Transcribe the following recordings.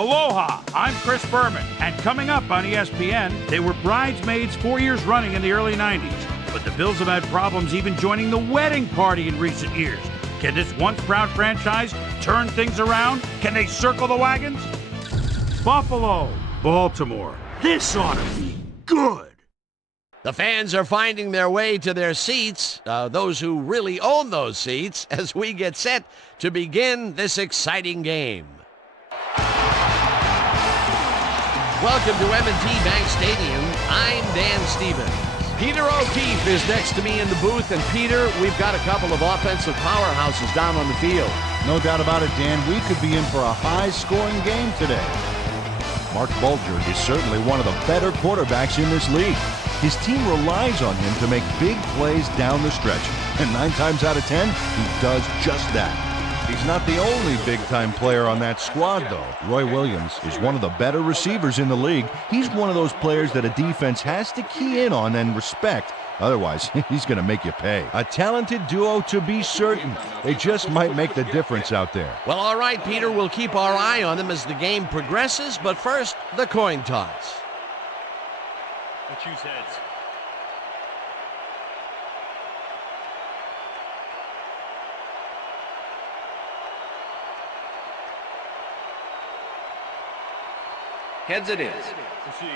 Aloha, I'm Chris Berman, and coming up on ESPN, they were bridesmaids 4 years running in the early 90s, but the Bills have had problems even joining the wedding party in recent years. Can this once proud franchise turn things around? Can they circle the wagons? Buffalo, Baltimore, this ought to be good. The fans are finding their way to their seats, those who really own those seats, as we get set to begin this exciting game. Welcome to M&T Bank Stadium. I'm Dan Stevens. Peter O'Keefe is next to me in the booth, and Peter, we've got a couple of offensive powerhouses down on the field. No doubt about it, Dan. We could be in for a high-scoring game today. Mark Bulger is certainly one of the better quarterbacks in this league. His team relies on him to make big plays down the stretch, and 9 times out of 10, he does just that. He's not the only big-time player on that squad, though. Roy Williams is one of the better receivers in the league. He's one of those players that a defense has to key in on and respect. Otherwise, he's going to make you pay. A talented duo to be certain. They just might make the difference out there. Well, all right, Peter, we'll keep our eye on them as the game progresses, but first, the coin toss. I choose heads. Heads it is. Proceed.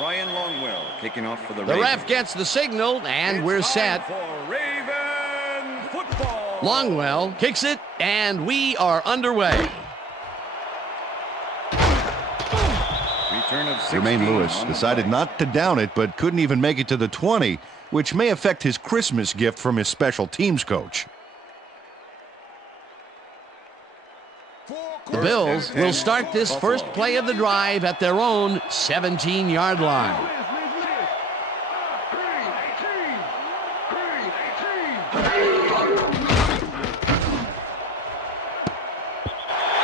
Ryan Longwell kicking off for the The Ravens. ref gets the signal, and we're set. For Raven football. Longwell kicks it, and we are underway. Return of 16 Jermaine Lewis on the decided play. not to down it, but couldn't even make it to the 20, which may affect his Christmas gift from his special teams coach. The Bills will start this first play of the drive at their own 17-yard line.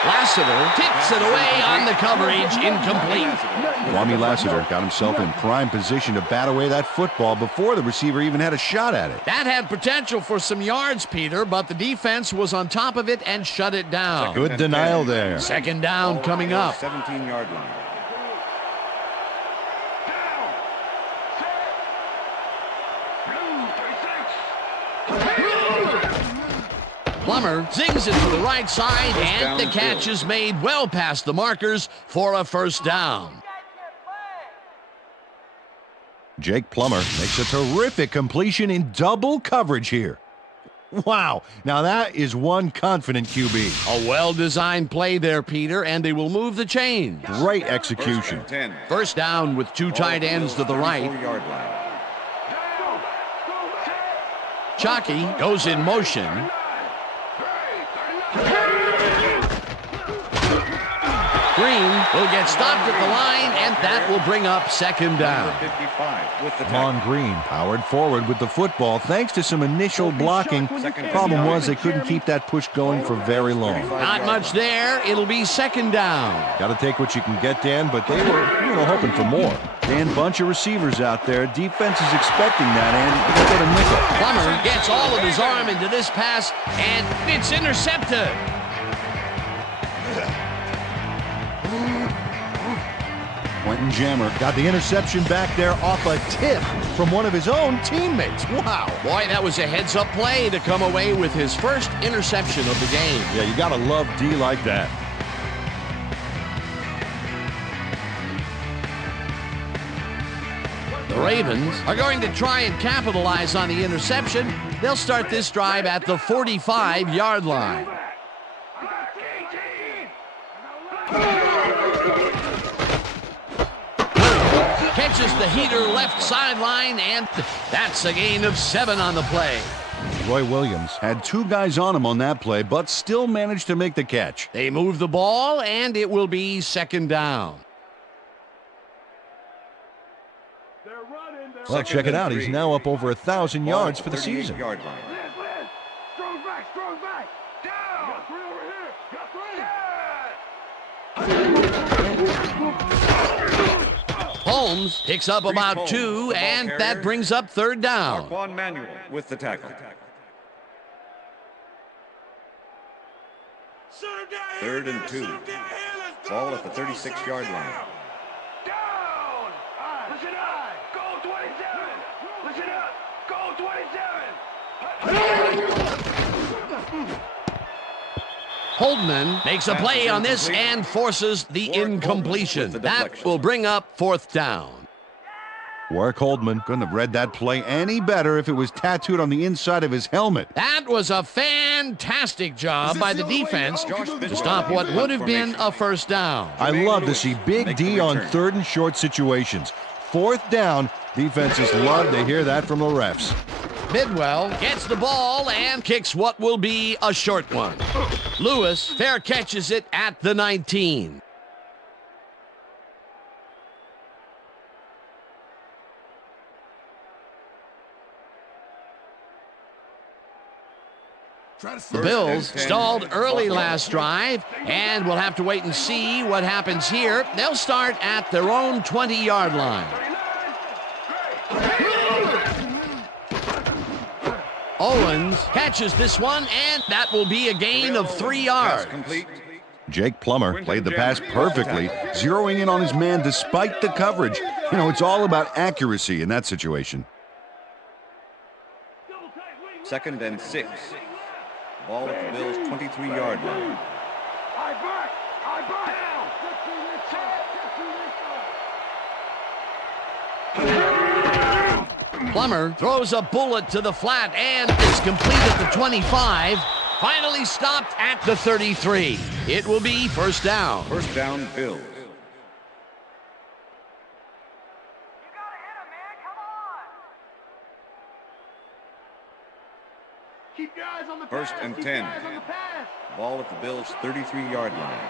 Lassiter kicks it away on the coverage, incomplete. Kwame Lassiter got himself in prime position to bat away that football before the receiver even had a shot at it. That had potential for some yards, Peter, but the defense was on top of it and shut it down. Good denial there. Second down coming up. 17-yard line. Plummer zings it to the right side, and the catch is made well past the markers for a first down. Jake Plummer makes a terrific completion in double coverage here. Wow, now that is one confident QB. A well-designed play there, Peter, and they will move the chains. Great execution. First down with 2 tight ends to the right. 34-yard line. Chalky goes in motion. Green will get stopped at the line, and that will bring up second down. 55 with the Vaughn Green powered forward with the football thanks to some initial blocking. Problem was they couldn't keep that push going for very long. Not much there. It'll be second down. Got to take what you can get, Dan, but they were, hoping for more. Dan, bunch of receivers out there. Defense is expecting that, and they go to nickel. Plummer gets all of his arm into this pass, and it's intercepted. Quentin Jammer got the interception back there off a tip from one of his own teammates. Wow. Boy, that was a heads-up play to come away with his first interception of the game. Yeah, you got to love D like that. The Ravens are going to try and capitalize on the interception. They'll start this drive at the 45-yard line. Catches the heater left sideline, and that's a gain of 7 on the play. Roy Williams had 2 guys on him on that play, but still managed to make the catch. They move the ball, and it will be second down. Well, check it out. He's now up over 1,000 yards for the season. Yard line. Holmes picks up about 2, and that brings up third down. Marquand Manuel with the tackle. Third and 2. Ball at the 36-yard line. Down! Listen up! Go 27! Listen up! Go 27! Holdman makes a play on this and forces the incompletion. That will bring up fourth down. Warwick Holdman couldn't have read that play any better if it was tattooed on the inside of his helmet. That was a fantastic job by the defense to stop what would have been a first down. I love to see Big D on third and short situations. Fourth down, defenses love to hear that from the refs. Bidwell gets the ball and kicks what will be a short one. Lewis fair catches it at the 19. The Bills stalled early last drive, and we'll have to wait and see what happens here. They'll start at their own 20-yard line. Owens catches this one, and that will be a gain of 3 yards. Jake Plummer played the pass perfectly, zeroing in on his man despite the coverage. You know, it's all about accuracy in that situation. 2nd and 6. Ball at the Bills' 23-yard line. Plummer throws a bullet to the flat and is complete at the 25. Finally stopped at the 33. It will be first down. First down, Bills. First and 10. Ball at the Bills' 33-yard line.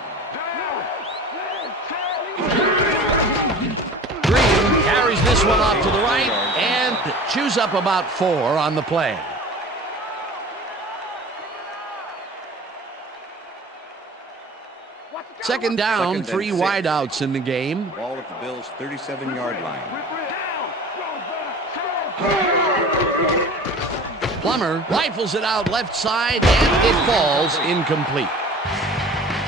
Green carries this one off to the right and chews up about 4 on the play. Second down, 3 wideouts in the game. Ball at the Bills' 37-yard line. Plummer rifles it out left side, and it falls incomplete.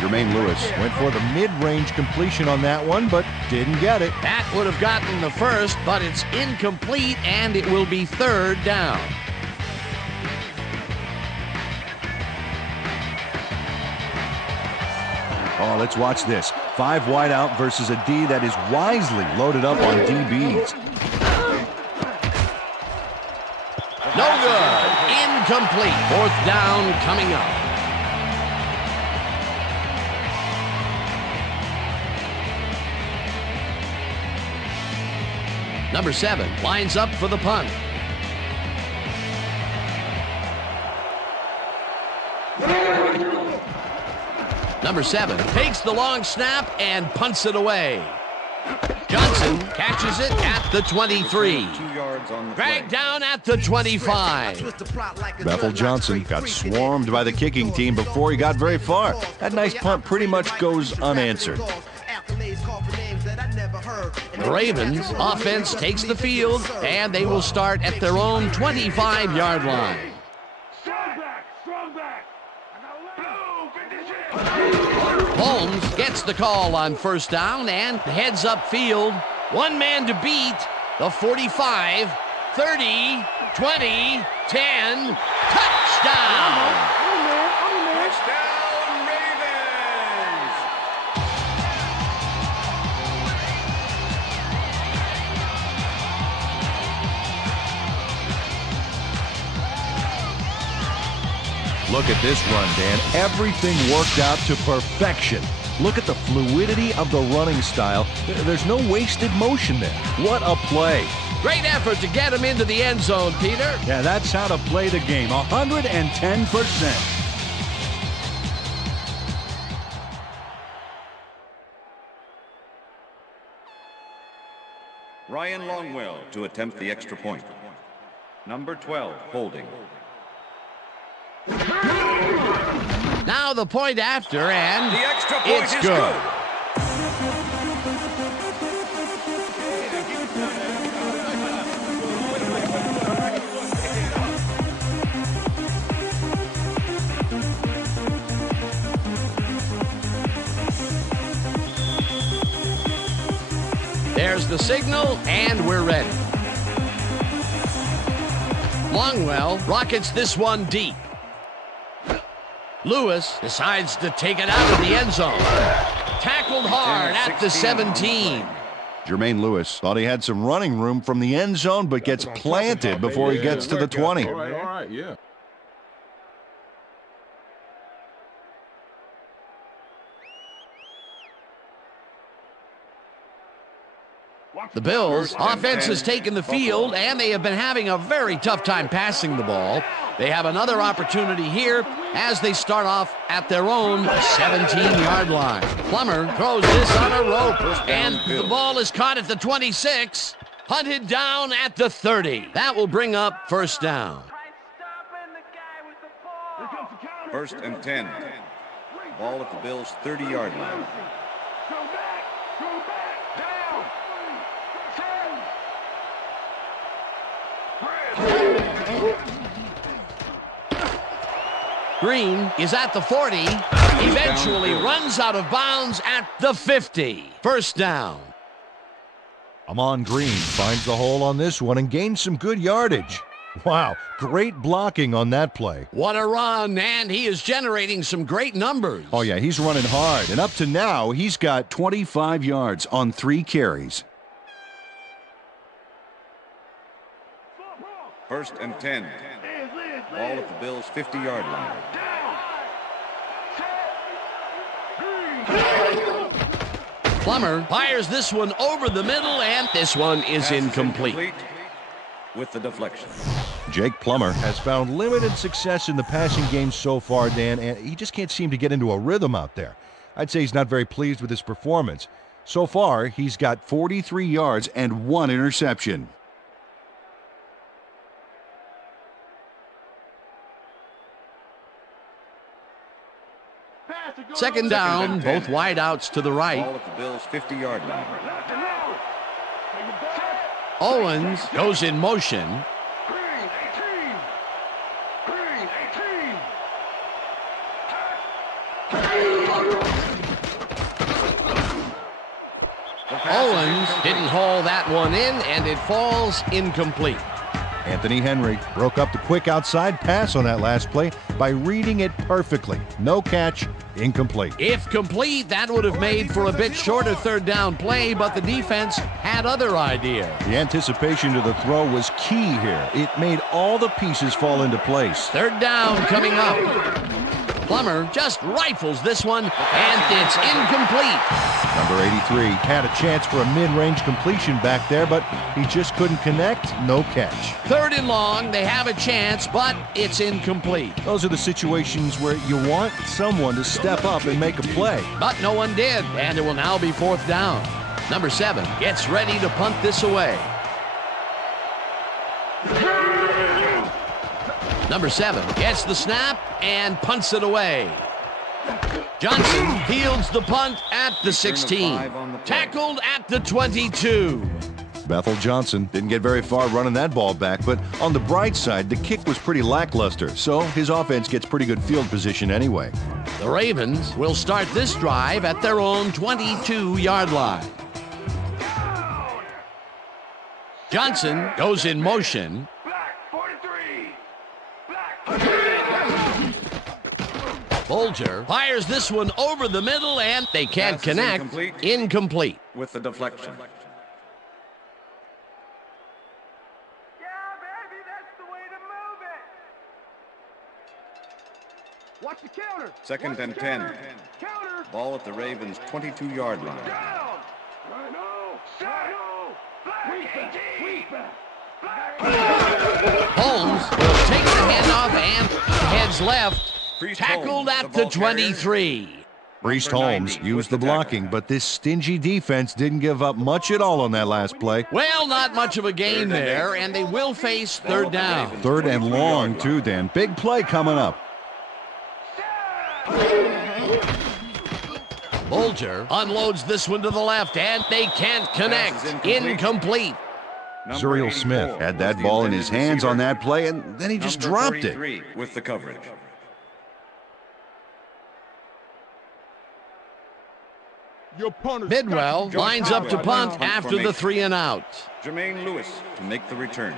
Jermaine Lewis went for the mid-range completion on that one, but didn't get it. That would have gotten the first, but it's incomplete, and it will be third down. Oh, let's watch this. 5 wide out versus a D that is wisely loaded up on DBs. No good. Incomplete. Fourth down coming up. Number 7 lines up for the punt. Number 7 takes the long snap and punts it away. Johnson catches it at the 23. 2 yards on the Dragged play. down at the 25. Bethel Johnson got swarmed by the kicking team before he got very far. That nice punt pretty much goes unanswered. The Ravens offense takes the field, and they will start at their own 25-yard line. Holmes gets the call on first down and heads upfield. One man to beat. The 45, 30, 20, 10. Touchdown! Touchdown, Ravens! Look at this run, Dan. Everything worked out to perfection. Look at the fluidity of the running style. There's no wasted motion there. What a play. Great effort to get him into the end zone, Peter. Yeah, that's how to play the game. 110%. Ryan Longwell to attempt the extra point. Number 12, holding. Now the point after, and The extra point it's is good. There's the signal, and we're ready. Longwell rockets this one deep. Lewis decides to take it out of the end zone. Tackled hard at the 17. Jermaine Lewis thought he had some running room from the end zone, but gets planted before he gets to the 20. All right, yeah. The Bills' offense has taken the field, and they have been having a very tough time passing the ball. They have another opportunity here as they start off at their own 17-yard line. Plummer throws this on a rope, and the ball is caught at the 26, hunted down at the 30. That will bring up first down. First and 10. Ball at the Bills' 30-yard line. Green is at the 40, eventually runs out of bounds at the 50. First down. Amon Green finds the hole on this one and gains some good yardage. Wow, great blocking on that play. What a run, and he is generating some great numbers. Oh yeah, he's running hard, and up to now, he's got 25 yards on 3 carries. First and 10. Ball at the Bills' 50-yard line. Plummer fires this one over the middle, and this one is incomplete. With the deflection. Jake Plummer has found limited success in the passing game so far, Dan, and he just can't seem to get into a rhythm out there. I'd say he's not very pleased with his performance. So far, he's got 43 yards and 1 interception. Second down, both wideouts to the right. Ball at the Bills' 50-yard line. Owens goes in motion. Owens didn't haul that one in, and it falls incomplete. Anthony Henry broke up the quick outside pass on that last play by reading it perfectly. No catch, incomplete. If complete, that would have made for a bit shorter third down play, but the defense had other ideas. The anticipation to the throw was key here. It made all the pieces fall into place. Third down coming up. Plummer just rifles this one, and it's incomplete. Number 83 had a chance for a mid-range completion back there, but he just couldn't connect. No catch. Third and long, they have a chance, but it's incomplete. Those are the situations where you want someone to step up and make a play. But no one did, and it will now be fourth down. Number 7 gets ready to punt this away. Number 7 gets the snap and punts it away. Johnson fields the punt at the 16. Tackled at the 22. Bethel Johnson didn't get very far running that ball back, but on the bright side, the kick was pretty lackluster, so his offense gets pretty good field position anyway. The Ravens will start this drive at their own 22-yard line. Johnson goes in motion. Bolger fires this one over the middle, and they can't connect. Incomplete. With the deflection. Yeah, baby, that's the way to move it. Watch the counter. Second and 10. Counter. Ball at the Ravens' 22-yard line. Down. Holmes will take the handoff and heads left. Tackled at the 23. Priest Holmes used the blocking, but this stingy defense didn't give up much at all on that last play. Well, not much of a gain there, and they will face third down. Third and long, too, Dan. Big play coming up. Bolger unloads this one to the left, and they can't connect. Incomplete. Zuriel Smith had that ball in his hands on that play, and then he just dropped it. With the coverage. Bidwell lines up to punt after the 3 and out. Jermaine Lewis to make the return.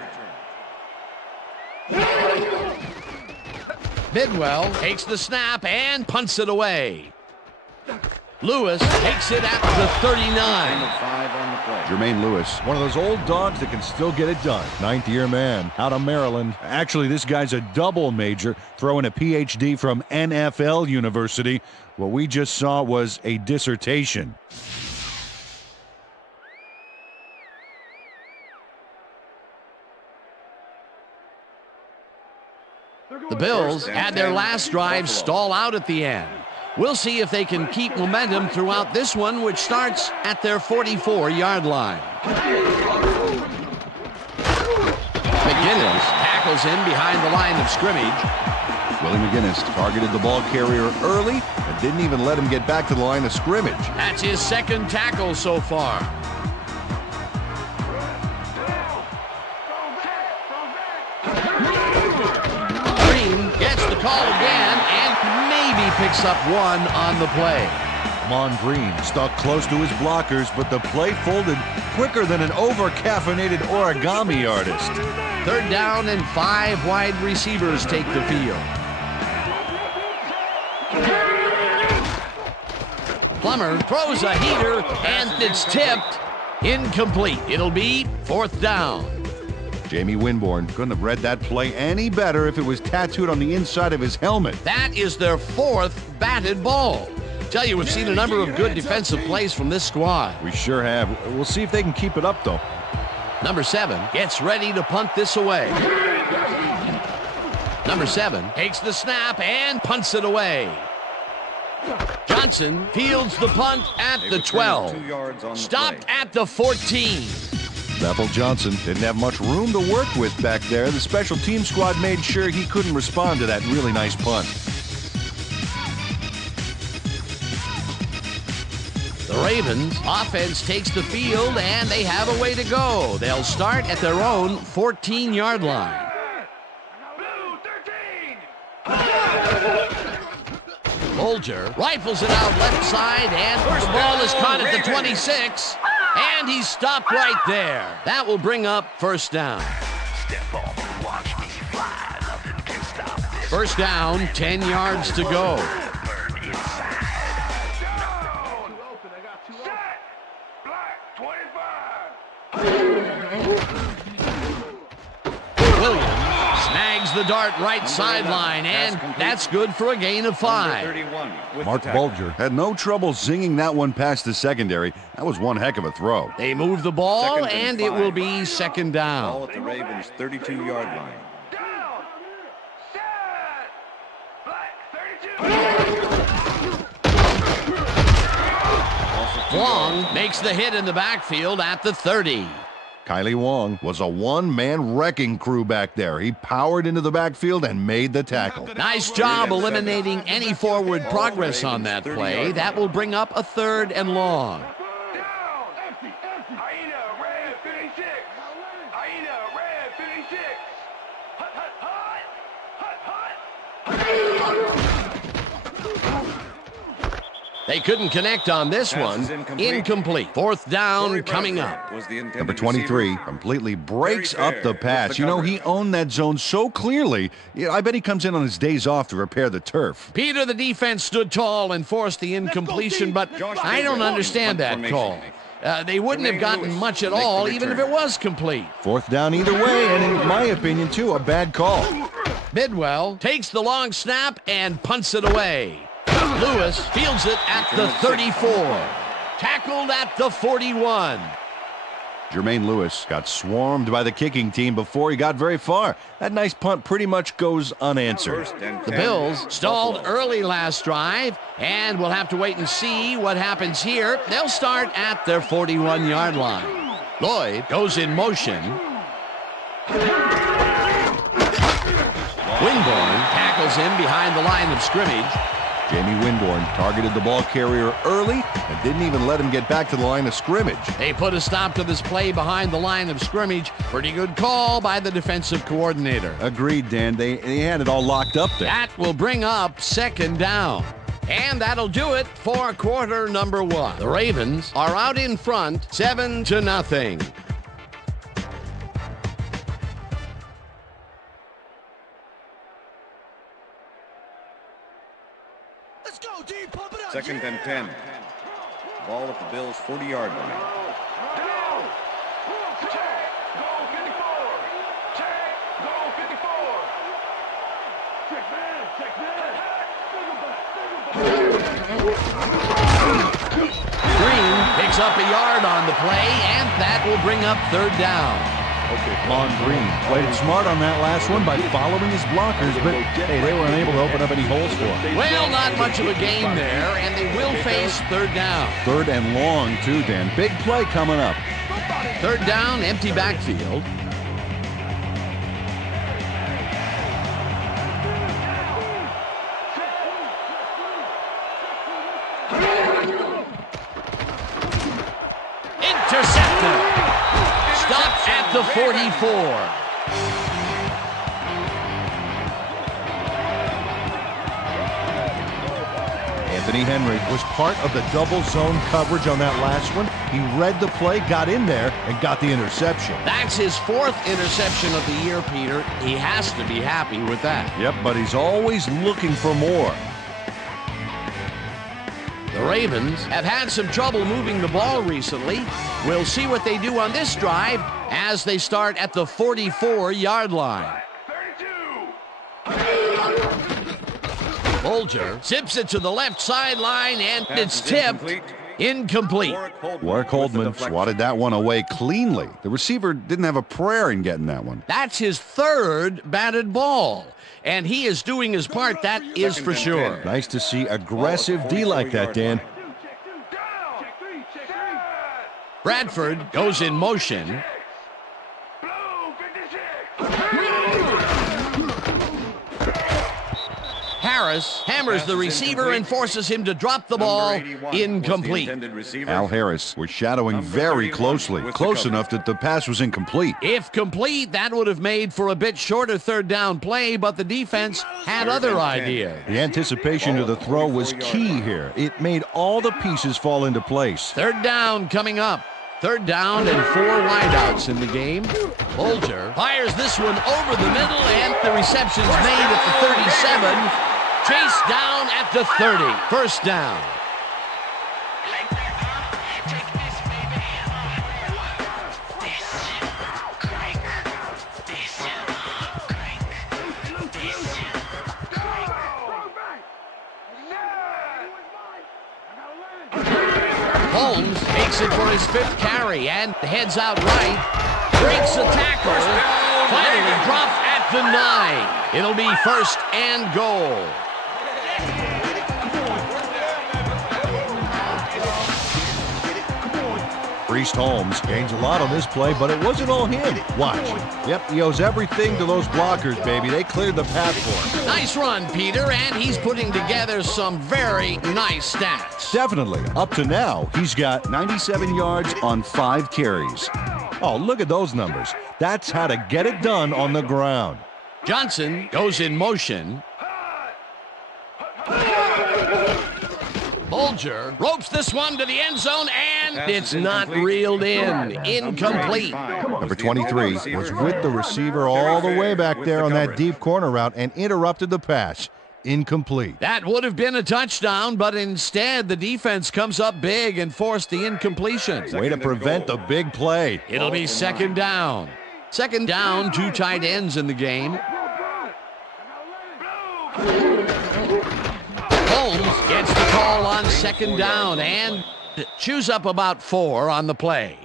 Bidwell takes the snap and punts it away. Lewis takes it at the 39. 5 on the play. Jermaine Lewis, one of those old dogs that can still get it done. 9th-year man out of Maryland. Actually, this guy's a double major, throwing a PhD from NFL University. What we just saw was a dissertation. The Bills had their last drive stall out at the end. We'll see if they can keep momentum throughout this one, which starts at their 44-yard line. McGinnis tackles him behind the line of scrimmage. Willie McGinnis targeted the ball carrier early and didn't even let him get back to the line of scrimmage. That's his second tackle so far. Green gets the call again and maybe picks up one on the play. Mon Green stuck close to his blockers, but the play folded quicker than an over-caffeinated origami artist. 3rd down and 5 wide receivers take the field. Plummer throws a heater and it's tipped. Incomplete. It'll be 4th down. Jamie Winborn couldn't have read that play any better if it was tattooed on the inside of his helmet. That is their 4th batted ball. Tell you, we've seen a number of good defensive plays from this squad. We sure have. We'll see if they can keep it up, though. Number 7 gets ready to punt this away. Number 7 takes the snap and punts it away. Johnson fields the punt at the 12. 2 yards on the Stopped play. at the 14. Bethel Johnson didn't have much room to work with back there. The special team squad made sure he couldn't respond to that really nice punt. The Ravens offense takes the field and they have a way to go. They'll start at their own 14-yard line. Bolger rifles it out left side and the ball is caught at the 26 and he's stopped right there. That will bring up 1st down. First down, 10 yards to go. Williams snags the dart right sideline, and that's good for a gain of 5. 31 with Mark the tackle. Bulger had no trouble zinging that one past the secondary. That was one heck of a throw. They move the ball, 2nd and and it 5. will be 2nd down. Ball at the Ravens' 32-yard line. Down! Set! Black 32! Wong makes the hit in the backfield at the 30. Kylie Wong was a one-man wrecking crew back there. He powered into the backfield and made the tackle. Nice job eliminating any forward progress on that play. That will bring up a 3rd and long. Down! Hyena, red 56! Hyena, red 56! Hut, hut, hut! Hut, hut! They couldn't connect on this Pass one. is incomplete. Incomplete. 4th down Corey coming Bradford up. was the intended Number 23 receiver. completely breaks Very up fair the with pass. the You know, he coverage. owned that zone so clearly. Yeah, I bet he comes in on his days off to repair the turf. Peter, the defense stood tall and forced the incompletion, but Josh I don't Davis. understand that Punt call. They wouldn't have Jermaine gotten Lewis much at make the all, even if it return. was complete. 4th down either way, and in my opinion, too, a bad call. Bidwell takes the long snap and punts it away. Lewis fields it at the 34. Tackled at the 41. Jermaine Lewis got swarmed by the kicking team before he got very far. That nice punt pretty much goes unanswered. 1st and The 10. Bills stalled Buffalo. early last drive, and we'll have to wait and see what happens here. They'll start at their 41-yard line. Lloyd goes in motion. Winborn tackles him behind the line of scrimmage. Jamie Winborn targeted the ball carrier early and didn't even let him get back to the line of scrimmage. They put a stop to this play behind the line of scrimmage. Pretty good call by the defensive coordinator. Agreed, Dan. They had it all locked up there. That will bring up 2nd down. And that'll do it for quarter number 1. The Ravens are out in front, 7-0. Let's go, D. Pump it up. Second and 10. Ball at the Bills' 40-yard line. Green picks up a yard on the play, and that will bring up third down. On Green played it smart on that last one by following his blockers, but hey, they were unable to open up any holes for him. Well, not much of a gain there, and they will face third down. Third and long, too, Dan. Big play coming up. Third down, empty backfield. Intercepted. Stopped at the 44. Anthony Henry was part of the double zone coverage on that last one. He read the play, got in there, and got the interception. That's his 4th interception of the year, Peter. He has to be happy with that. Yep, but he's always looking for more. The Ravens have had some trouble moving the ball recently. We'll see what they do on this drive as they start at the 44-yard line. Bolger zips it to the left sideline, and it's tipped. Incomplete. Warwick Holdman swatted that one away cleanly. The receiver didn't have a prayer in getting that one. That's his 3rd batted ball, and he is doing his part, that is for sure. Nice to see aggressive D like that, Dan. Bradford goes in motion. Harris hammers the receiver and forces him to drop the ball. Incomplete. Al Harris was shadowing very closely, close enough that the pass was incomplete. If complete, that would have made for a bit shorter third down play, but the defense had other ideas. The anticipation to the throw was key here. It made all the pieces fall into place. Third down coming up. Third down and 4 wideouts in the game. Bolger fires this one over the middle, and the reception's made at the 37. Chased down at the 30. First down. Holmes takes it for his 5th carry and heads out right. Breaks a tackle. Finally dropped at the 9. It'll be 1st and goal. Priest Holmes gains a lot on this play, but it wasn't all him. Watch. Yep, he owes everything to those blockers, baby. They cleared the path for him. Nice run, Peter, and he's putting together some very nice stats. Definitely. Up to now, he's got 97 yards on 5 carries. Oh, look at those numbers. That's how to get it done on the ground. Johnson goes in motion. Bolger ropes this one to the end zone, and it's not reeled in. Incomplete. Number 23 was with the receiver all the way back there on that deep corner route and interrupted the pass. Incomplete. That would have been a touchdown, but instead the defense comes up big and forced the incompletion. Way to prevent the big play. It'll be 2nd down. 2nd down, 2 tight ends in the game. Holmes gets the call on 2nd down and chews up about 4 on the play.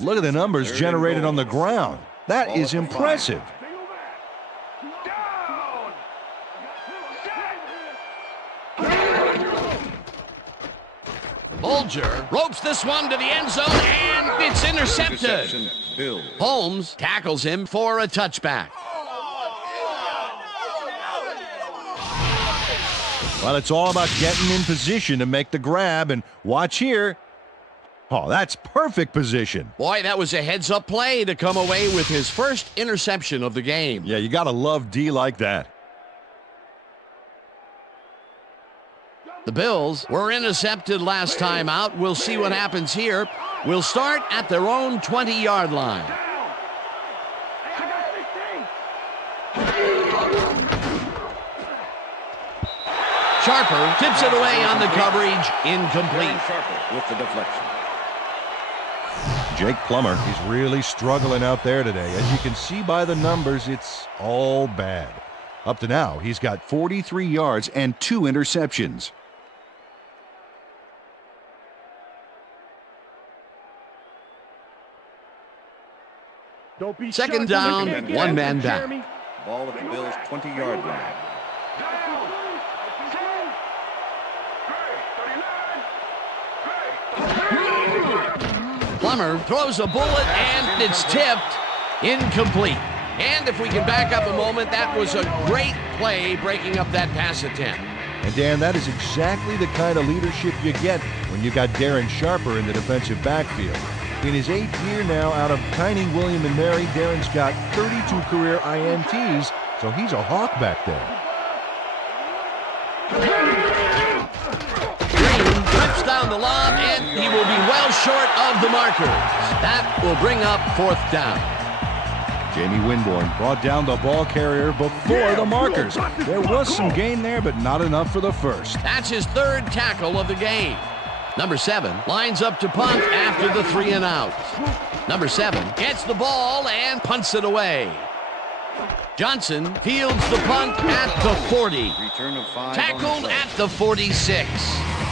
Look at the numbers generated on the ground. That is impressive. Bolger ropes this one to the end zone, and it's intercepted. Holmes tackles him for a touchback. Well, it's all about getting in position to make the grab, and watch here. Oh, that's perfect position. Boy, that was a heads-up play to come away with his first interception of the game. Yeah, you got to love D like that. The Bills were intercepted last time out. We'll see what happens here. We'll start at their own 20-yard line. Sharper tips it away on the coverage. Incomplete. Sharper with the deflection. Jake Plummer is really struggling out there today. As you can see by the numbers, it's all bad. Up to now, he's got 43 yards and 2 interceptions. Second down, one man back. Ball at the Bills' 20-yard line. Plummer throws a bullet, and it's tipped. Incomplete. And if we can back up a moment, that was a great play breaking up that pass attempt. And Dan, that is exactly the kind of leadership you get when you got Darren Sharper in the defensive backfield. In his 8th year now out of Tiny William and Mary, Darren's got 32 career INTs, so he's a hawk back there. Green trips down the lob, and he will be well short of the markers. That will bring up 4th down. Jamie Winborn brought down the ball carrier before the markers. There was some gain there, but not enough for the first. That's his 3rd tackle of the game. Number 7 lines up to punt after the 3 and out. Number 7 gets the ball and punts it away. Johnson fields the punt at the 40. Return of 5. Tackled at the 46.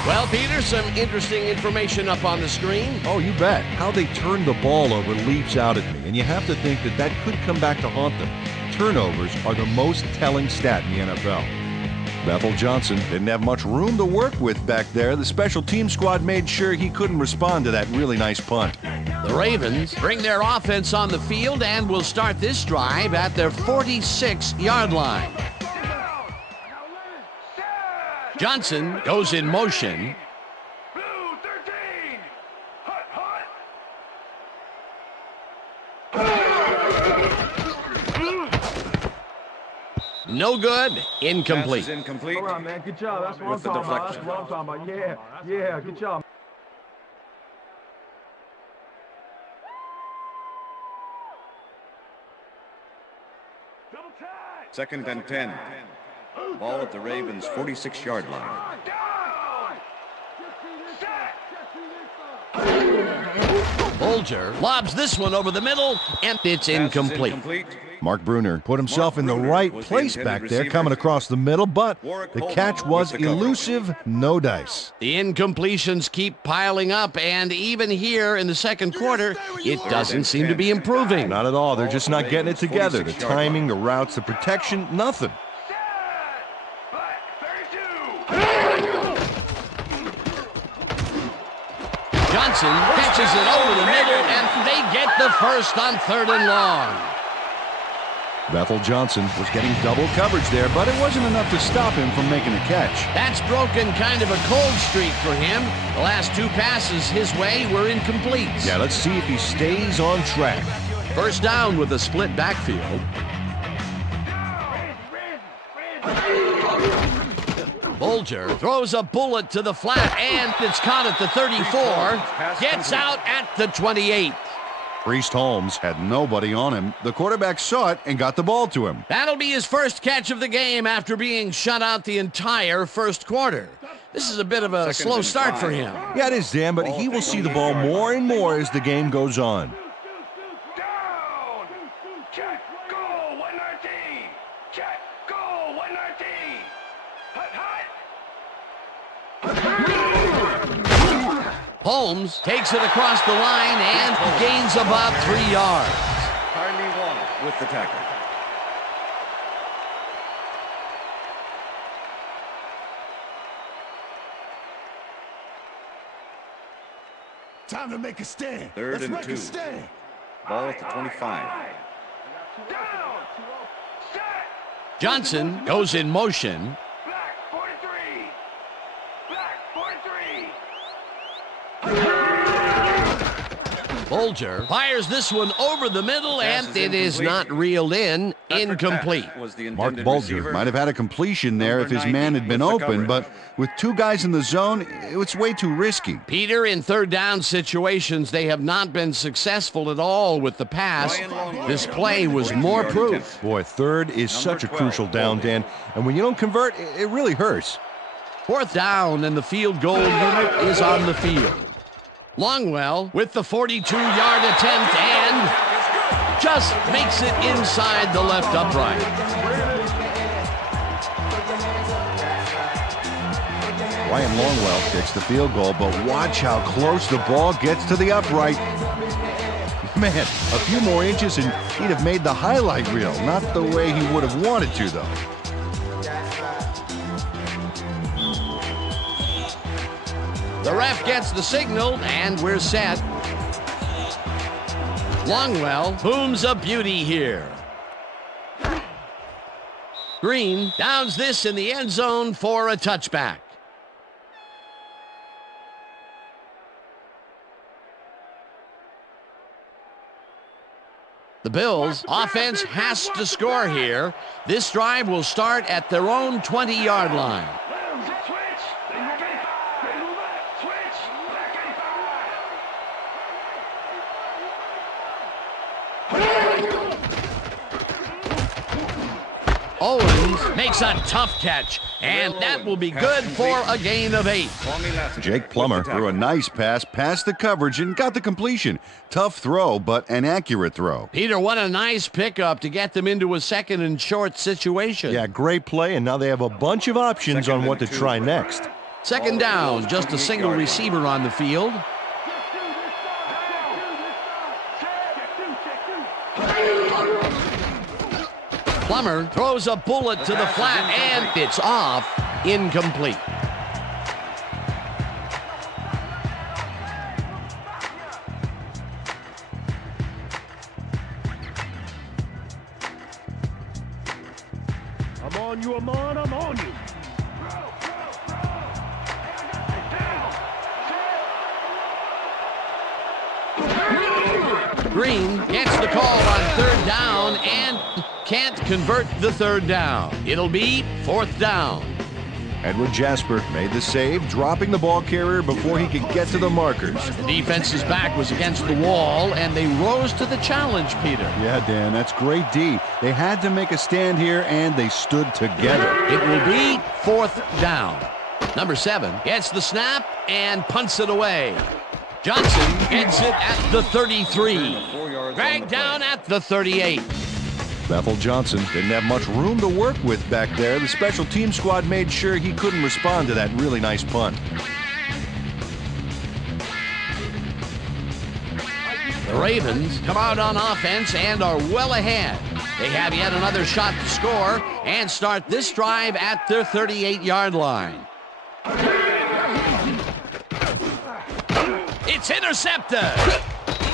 Well, Peter, some interesting information up on the screen. Oh, you bet. How they turn the ball over leaps out at me, and you have to think that that could come back to haunt them. Turnovers are the most telling stat in the NFL. Bethel Johnson didn't have much room to work with back there. The special team squad made sure he couldn't respond to that really nice punt. The Ravens bring their offense on the field and will start this drive at their 46-yard line. Johnson goes in motion. Blue 13. Hot. No good. Incomplete. Pass is incomplete. All right, man. Good job. That's what With the I'm talking about. deflection. That's what I'm talking about. Yeah. Good job. Double tag. 2nd and 10. Ball at the Ravens' 46-yard line. Down. Set. Bolger lobs this one over the middle, and it's Pass is incomplete. incomplete. Mark Bruner put himself Mark in the Bruner right was the place intended back there, receiver. coming across the middle, but Warwick the Holden catch was with the coverage. elusive, no dice. The incompletions keep piling up, and even here in the second quarter, it doesn't seem to be improving. Not at all. They're just not getting it together. The timing, the routes, the protection, nothing. Black 32. Johnson catches it over the middle, and they get the first on 3rd and long. Bethel Johnson was getting double coverage there, but it wasn't enough to stop him from making a catch. That's broken kind of a cold streak for him. The last 2 passes his way were incomplete. Yeah, let's see if he stays on track. First down with a split backfield. Bolger throws a bullet to the flat, and it's caught at the 34. Gets out at the 28. Priest Holmes had nobody on him. The quarterback saw it and got the ball to him. That'll be his first catch of the game after being shut out the entire first quarter. This is a bit of a slow start for him. Yeah, it is, Dan, but he will see the ball more and more as the game goes on. Down. Check. Goal 119. Check. Goal 119. Hot. Holmes takes it across the line and gains about 3 yards. Harley Waller with the tackle. Time to make a stand. 3rd Let's and make 2. a stand. Ball at the 25. Down. Set. Johnson goes in motion. Black 43. Black 43. Bolger fires this one over the middle, and it is not reeled in. Incomplete. Mark Bolger might have had a completion there if his man had been open, but with two guys in the zone, it's way too risky. Peter, in third down situations, they have not been successful at all with the pass. This play was more proof. Boy, third is such a crucial down, Dan, and when you don't convert, it really hurts. Fourth down, and the field goal unit is on the field. Longwell with the 42-yard attempt and just makes it inside the left upright. Ryan Longwell kicks the field goal, but watch how close the ball gets to the upright. Man, a few more inches and he'd have made the highlight reel. Not the way he would have wanted to, though. The ref gets the signal, and we're set. Longwell booms a beauty here. Green downs this in the end zone for a touchback. The Bills' offense has to score here. This drive will start at their own 20-yard line. Owens makes a tough catch, and that will be good for a gain of 8. Jake Plummer threw a nice pass past the coverage and got the completion. Tough throw, but an accurate throw. Peter, what a nice pickup to get them into a second and short situation. Yeah, great play, and now they have a bunch of options on what to try next. Second down, just a single receiver on the field. Plummer throws a bullet to the flat, and it's off. Incomplete. I'm on you, Amon, I'm on you. Green gets the call on third down and can't convert the third down. It'll be fourth down. Edward Jasper made the save, dropping the ball carrier before he could get to the markers. The defense's back was against the wall, and they rose to the challenge, Peter. Yeah, Dan, that's great D. They had to make a stand here, and they stood together. It will be fourth down. Number 7 gets the snap and punts it away. Johnson gets it at the 33. Dragged down at the 38. Bethel Johnson didn't have much room to work with back there. The special team squad made sure he couldn't respond to that really nice punt. The Ravens come out on offense and are well ahead. They have yet another shot to score and start this drive at their 38-yard line. It's intercepted.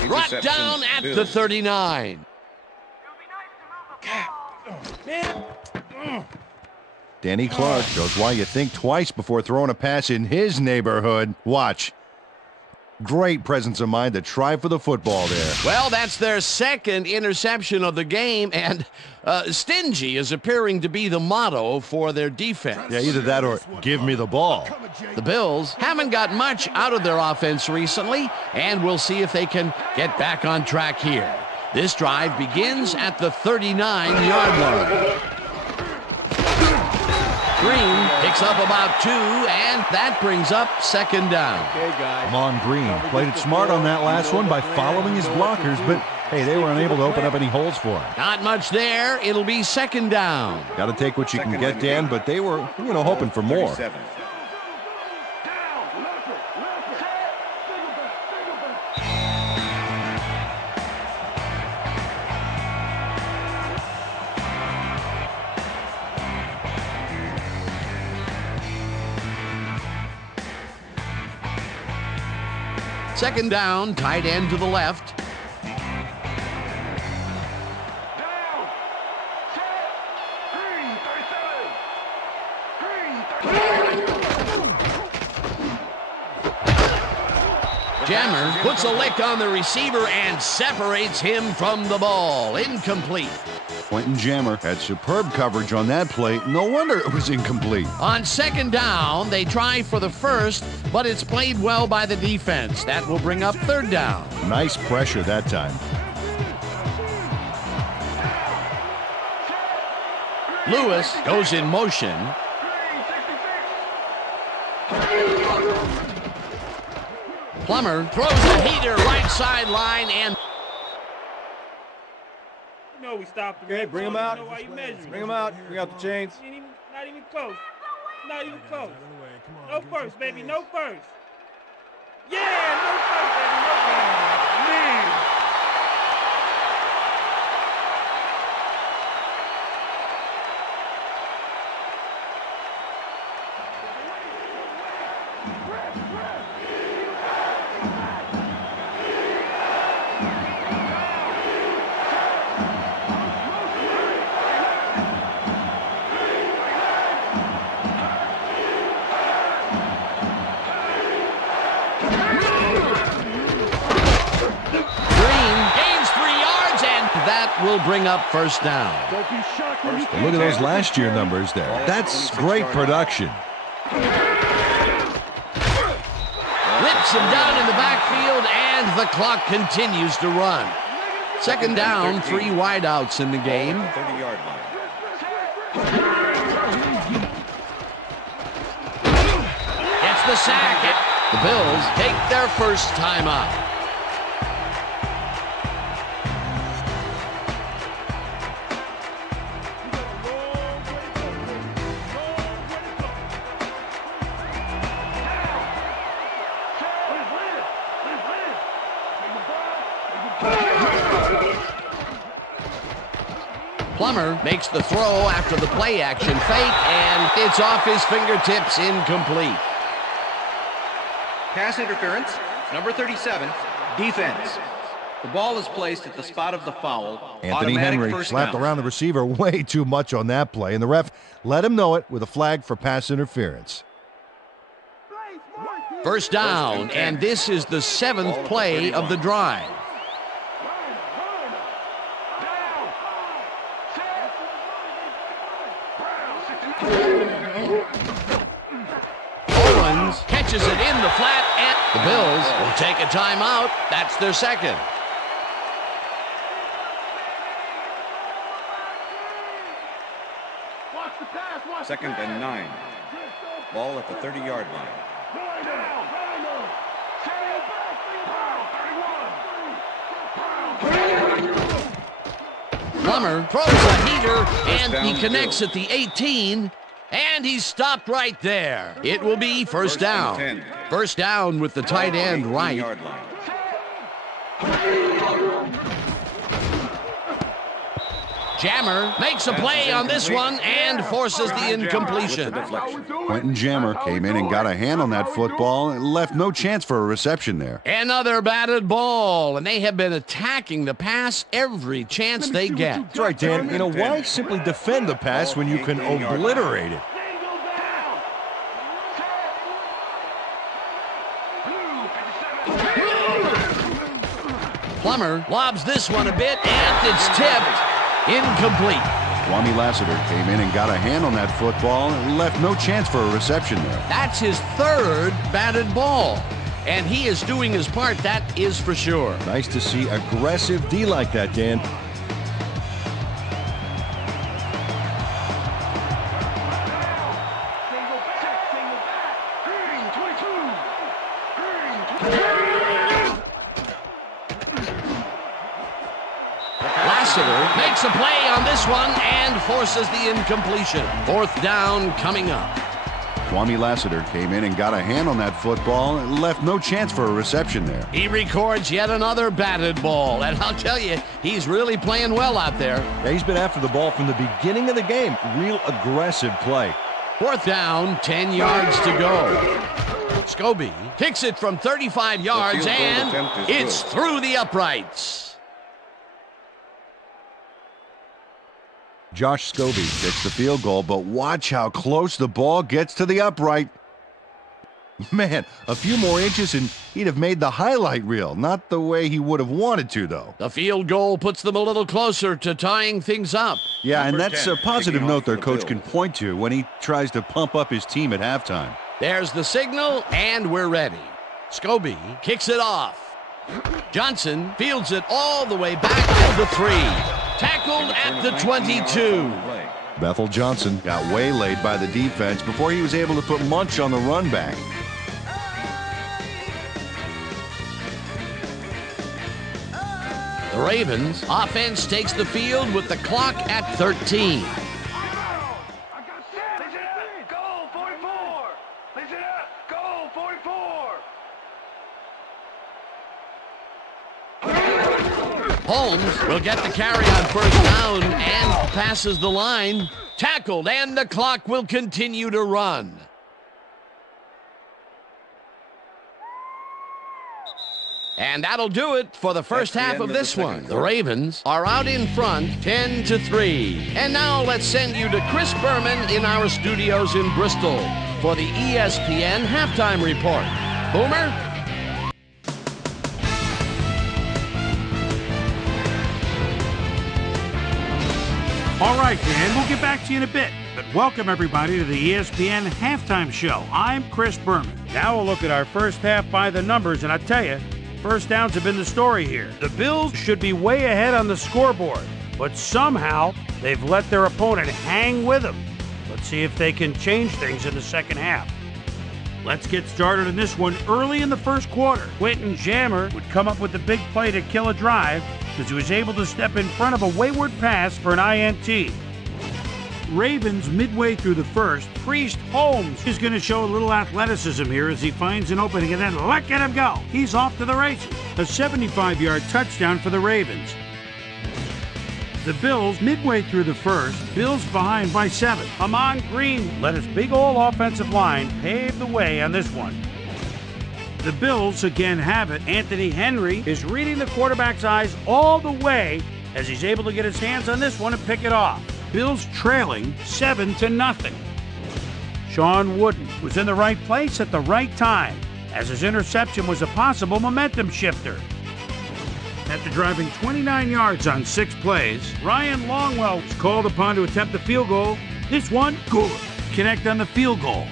Brought down at the 39. Danny Clark shows why you think twice before throwing a pass in his neighborhood. Watch. Great presence of mind to try for the football there. Well, that's their second interception of the game, and stingy is appearing to be the motto for their defense. Yeah, either that or give me the ball. The Bills haven't got much out of their offense recently, and we'll see if they can get back on track here. This drive begins at the 39-yard line. Green picks up about 2, and that brings up second down. Amon Green played it smart on that last one by following his blockers, but hey, they were unable to open up any holes for him. Not much there. It'll be second down. Got to take what you can get, Dan, but they were, hoping for more. Second down, tight end to the left. Jammer puts a lick on the receiver and separates him from the ball. Incomplete. Quentin Jammer had superb coverage on that play. No wonder it was incomplete. On second down, they try for the first, but it's played well by the defense. That will bring up third down. Nice pressure that time. Lewis goes in motion. Plummer throws a heater right sideline and... No, we stopped him. Okay, bring him out. Bring him out. Bring out the chains. Not even close. Not even close. No first, baby. No first. Yeah, no first, baby. No first. Man. That will bring up first down. Look at those last year numbers there. That's great production. Whips him down in the backfield, and the clock continues to run. Second down, 3 wideouts in the game. 30-yard line. Gets the sack. The Bills take their first time out. Plummer makes the throw after the play-action fake, and it's off his fingertips, incomplete. Pass interference, number 37, defense. The ball is placed at the spot of the foul. Anthony Henry slapped around the receiver way too much on that play, and the ref let him know it with a flag for pass interference. First down, and this is the 7th play of the drive. Owens catches it in the flat, and the Bills will take a timeout. That's their second. Second and 9. Ball at the 30-yard line. Plummer throws a heater, and he connects at the 18, and he's stopped right there. It will be first down. First down with the tight end right. Jammer makes a play on this one and forces the incompletion. Quentin Jammer came in and got a hand on that football and left no chance for a reception there. Another batted ball, and they have been attacking the pass every chance they get. That's right, Dan. You know, why simply defend the pass when you can obliterate it? Plummer lobs this one a bit, and it's tipped. Incomplete. Kwame Lassiter came in and got a hand on that football and left no chance for a reception there. That's his 3rd batted ball, and he is doing his part, that is for sure. Nice to see aggressive D like that, Dan. Makes a play on this one and forces the incompletion. Fourth down coming up. Kwame Lassiter came in and got a hand on that football and left no chance for a reception there. He records yet another batted ball, and I'll tell you, he's really playing well out there. Yeah, he's been after the ball from the beginning of the game. Real aggressive play. Fourth down, 10 yards to go. Scobie kicks it from 35 yards, and it's through the uprights. Josh Scobie takes the field goal, but watch how close the ball gets to the upright. Man, a few more inches and he'd have made the highlight reel. Not the way he would have wanted to, though. The field goal puts them a little closer to tying things up. Yeah, and Number that's 10, a positive kicking note off their for the coach can Bills. point to when he tries to pump up his team at halftime. There's the signal, and we're ready. Scobie kicks it off. Johnson fields it all the way back to the 3. Tackled at the 22. Bethel Johnson got waylaid by the defense before he was able to put Munch on the run back. The Ravens offense takes the field with the clock at 13. Goal 44. Listen up. Goal 44. Holmes will get the carry on first down and passes the line. Tackled, and the clock will continue to run. And that'll do it for the first half of this one. The Ravens are out in front 10-3. And now let's send you to Chris Berman in our studios in Bristol for the ESPN halftime report. Boomer? All right, Dan, we'll get back to you in a bit. But welcome, everybody, to the ESPN Halftime Show. I'm Chris Berman. Now we'll look at our first half by the numbers, and I tell you, first downs have been the story here. The Bills should be way ahead on the scoreboard, but somehow they've let their opponent hang with them. Let's see if they can change things in the second half. Let's get started in this one early in the first quarter. Quentin Jammer would come up with the big play to kill a drive because he was able to step in front of a wayward pass for an INT. Ravens midway through the first, Priest Holmes is going to show a little athleticism here as he finds an opening and then look at him go. He's off to the races. A 75-yard touchdown for the Ravens. The Bills, midway through the first, Bills behind by 7. Amon Green let his big old offensive line pave the way on this one. The Bills again have it. Anthony Henry is reading the quarterback's eyes all the way as he's able to get his hands on this one and pick it off. Bills trailing 7-0. Sean Wooden was in the right place at the right time as his interception was a possible momentum shifter. After driving 29 yards on 6 plays, Ryan Longwell was called upon to attempt the field goal. This one, good. Connect on the field goal.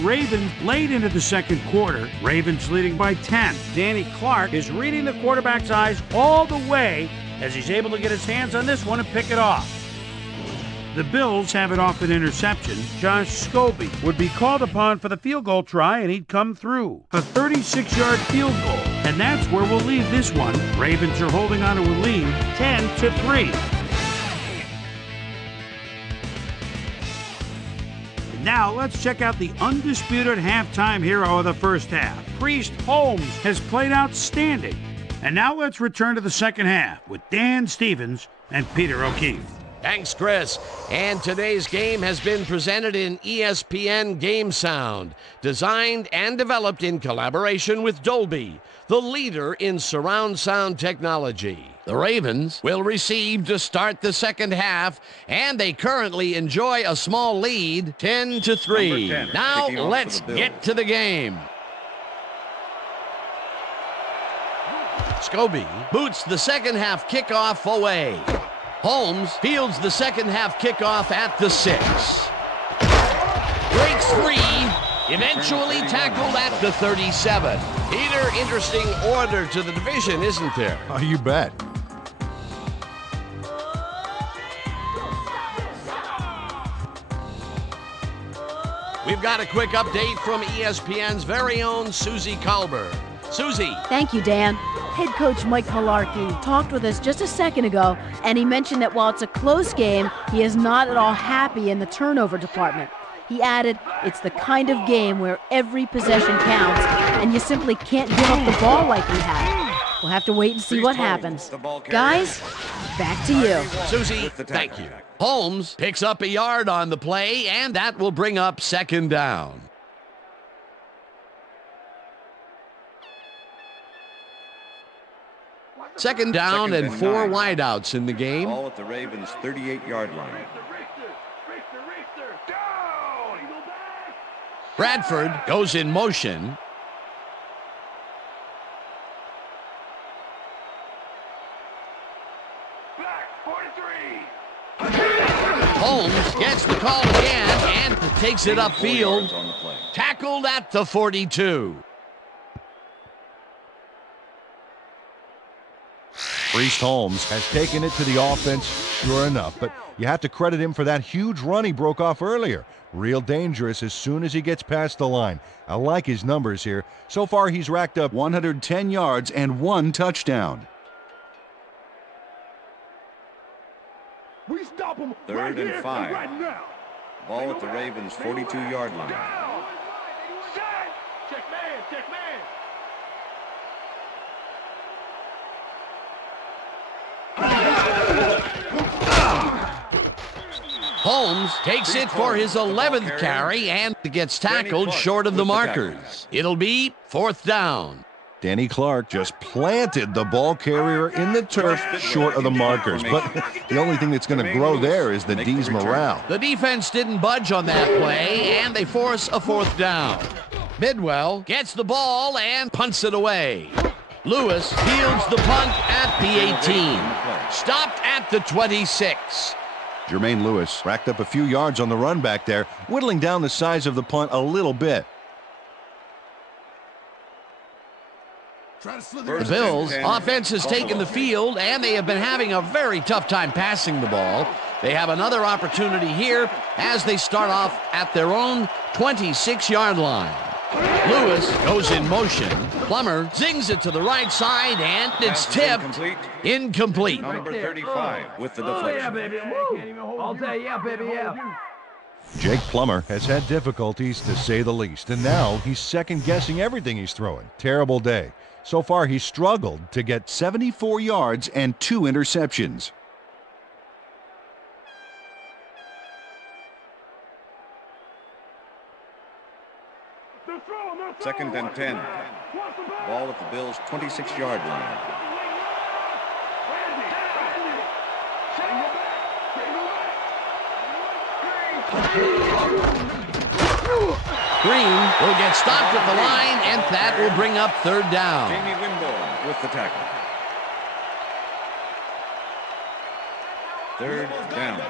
Ravens late into the second quarter. Ravens leading by 10. Danny Clark is reading the quarterback's eyes all the way as he's able to get his hands on this one and pick it off. The Bills have it off an interception. Josh Scobie would be called upon for the field goal try, and he'd come through. A 36-yard field goal, and that's where we'll leave this one. Ravens are holding on to a lead, 10-3. Now let's check out the undisputed halftime hero of the first half. Priest Holmes has played outstanding. And now let's return to the second half with Dan Stevens and Peter O'Keefe. Thanks, Chris. And today's game has been presented in ESPN Game Sound, designed and developed in collaboration with Dolby, the leader in surround sound technology. The Ravens will receive to start the second half, and they currently enjoy a small lead, 10-3. 10, now kicking off let's for the Bills. get to the game. Scobie boots the second half kickoff away. Holmes fields the second half kickoff at the 6. Breaks free, eventually tackled at the 37. Peter, interesting order to the division, isn't there? Oh, you bet. We've got a quick update from ESPN's very own Susie Colbert. Susie. Thank you, Dan. Head coach Mike Mularkey talked with us just a second ago, and he mentioned that while it's a close game, he is not at all happy in the turnover department. He added, it's the kind of game where every possession counts, and you simply can't give up the ball like we have. We'll have to wait and see what happens. Guys, back to you. Susie, thank you. Holmes picks up a yard on the play, and that will bring up second down. Second down and 4 wideouts in the game. Ball at the Ravens' 38-yard line. Richter, down! Bradford goes in motion. Holmes gets the call again and takes it upfield. Tackled at the 42. Priest Holmes has taken it to the offense, sure enough, but you have to credit him for that huge run he broke off earlier. Real dangerous as soon as he gets past the line. I like his numbers here. So far, he's racked up 110 yards and 1 touchdown. We stop him. 3rd and 5. Right now. Ball at the Ravens' 42-yard line. Check man, check man. Holmes takes it for his 11th carry and gets tackled short of the markers. It'll be 4th down. Danny Clark just planted the ball carrier in the turf short of the markers. But the only thing that's going to grow there is the D's morale. The defense didn't budge on that play, and they force a 4th down. Bidwell gets the ball and punts it away. Lewis fields the punt at the 18. Stopped at the 26. Jermaine Lewis racked up a few yards on the run back there, whittling down the size of the punt a little bit. The Bills' offense has taken the field, and they have been having a very tough time passing the ball. They have another opportunity here as they start off at their own 26-yard line. Lewis goes in motion. Plummer zings it to the right side, and it's tipped. Incomplete. Number 35 with the deflection. Yeah, baby. All day, yeah, baby, yeah. Jake Plummer has had difficulties, to say the least, and now he's second-guessing everything he's throwing. Terrible day. So far, he's struggled to get 74 yards and 2 interceptions. Second and 10. Ball at the Bills' 26-yard line. Green will get stopped at the line, and that will bring up 3rd down. Jamie Winborn with the tackle. 3rd down.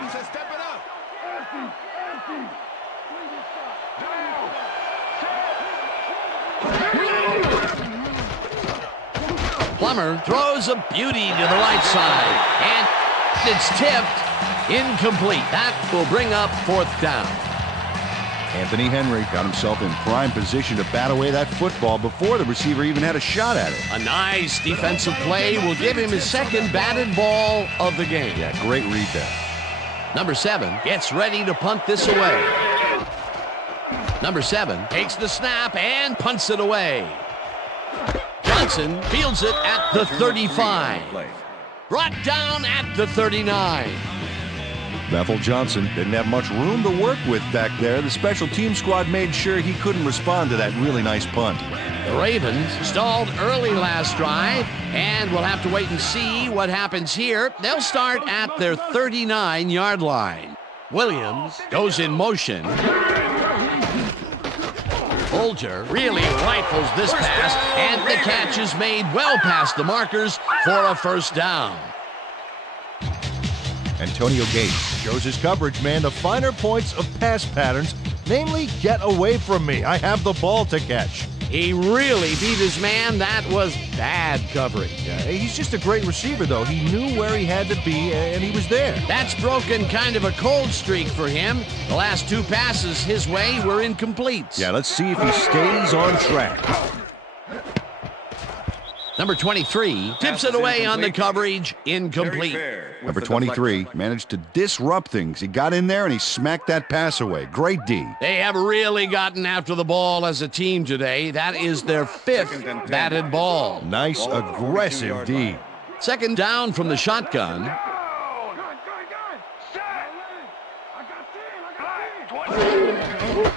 Plummer throws a beauty to the right side, and it's tipped. Incomplete. That will bring up 4th down. Anthony Henry got himself in prime position to bat away that football before the receiver even had a shot at it. A nice defensive play will give him his 2nd batted ball of the game. Yeah, great read there. Number 7 gets ready to punt this away. Number 7 takes the snap and punts it away. Johnson fields it at the 35. Brought down at the 39. Bethel Johnson didn't have much room to work with back there. The special team squad made sure he couldn't respond to that really nice punt. The Ravens stalled early last drive, and we'll have to wait and see what happens here. They'll start at their 39-yard line. Williams goes in motion. Bolger really rifles this pass, and the catch is made well past the markers for a 1st down. Antonio Gates shows his coverage man the finer points of pass patterns, namely, get away from me. I have the ball to catch. He really beat his man. That was bad coverage. He's just a great receiver, though. He knew where he had to be, and he was there. That's broken kind of a cold streak for him. The last 2 passes his way were incomplete. Yeah, let's see if he stays on track. Number 23 tips it away on the coverage. Incomplete. Number 23 managed to disrupt things. He got in there and he smacked that pass away. Great D. They have really gotten after the ball as a team today. That is their 5th batted ball. Nice, aggressive D. 2nd down from the shotgun.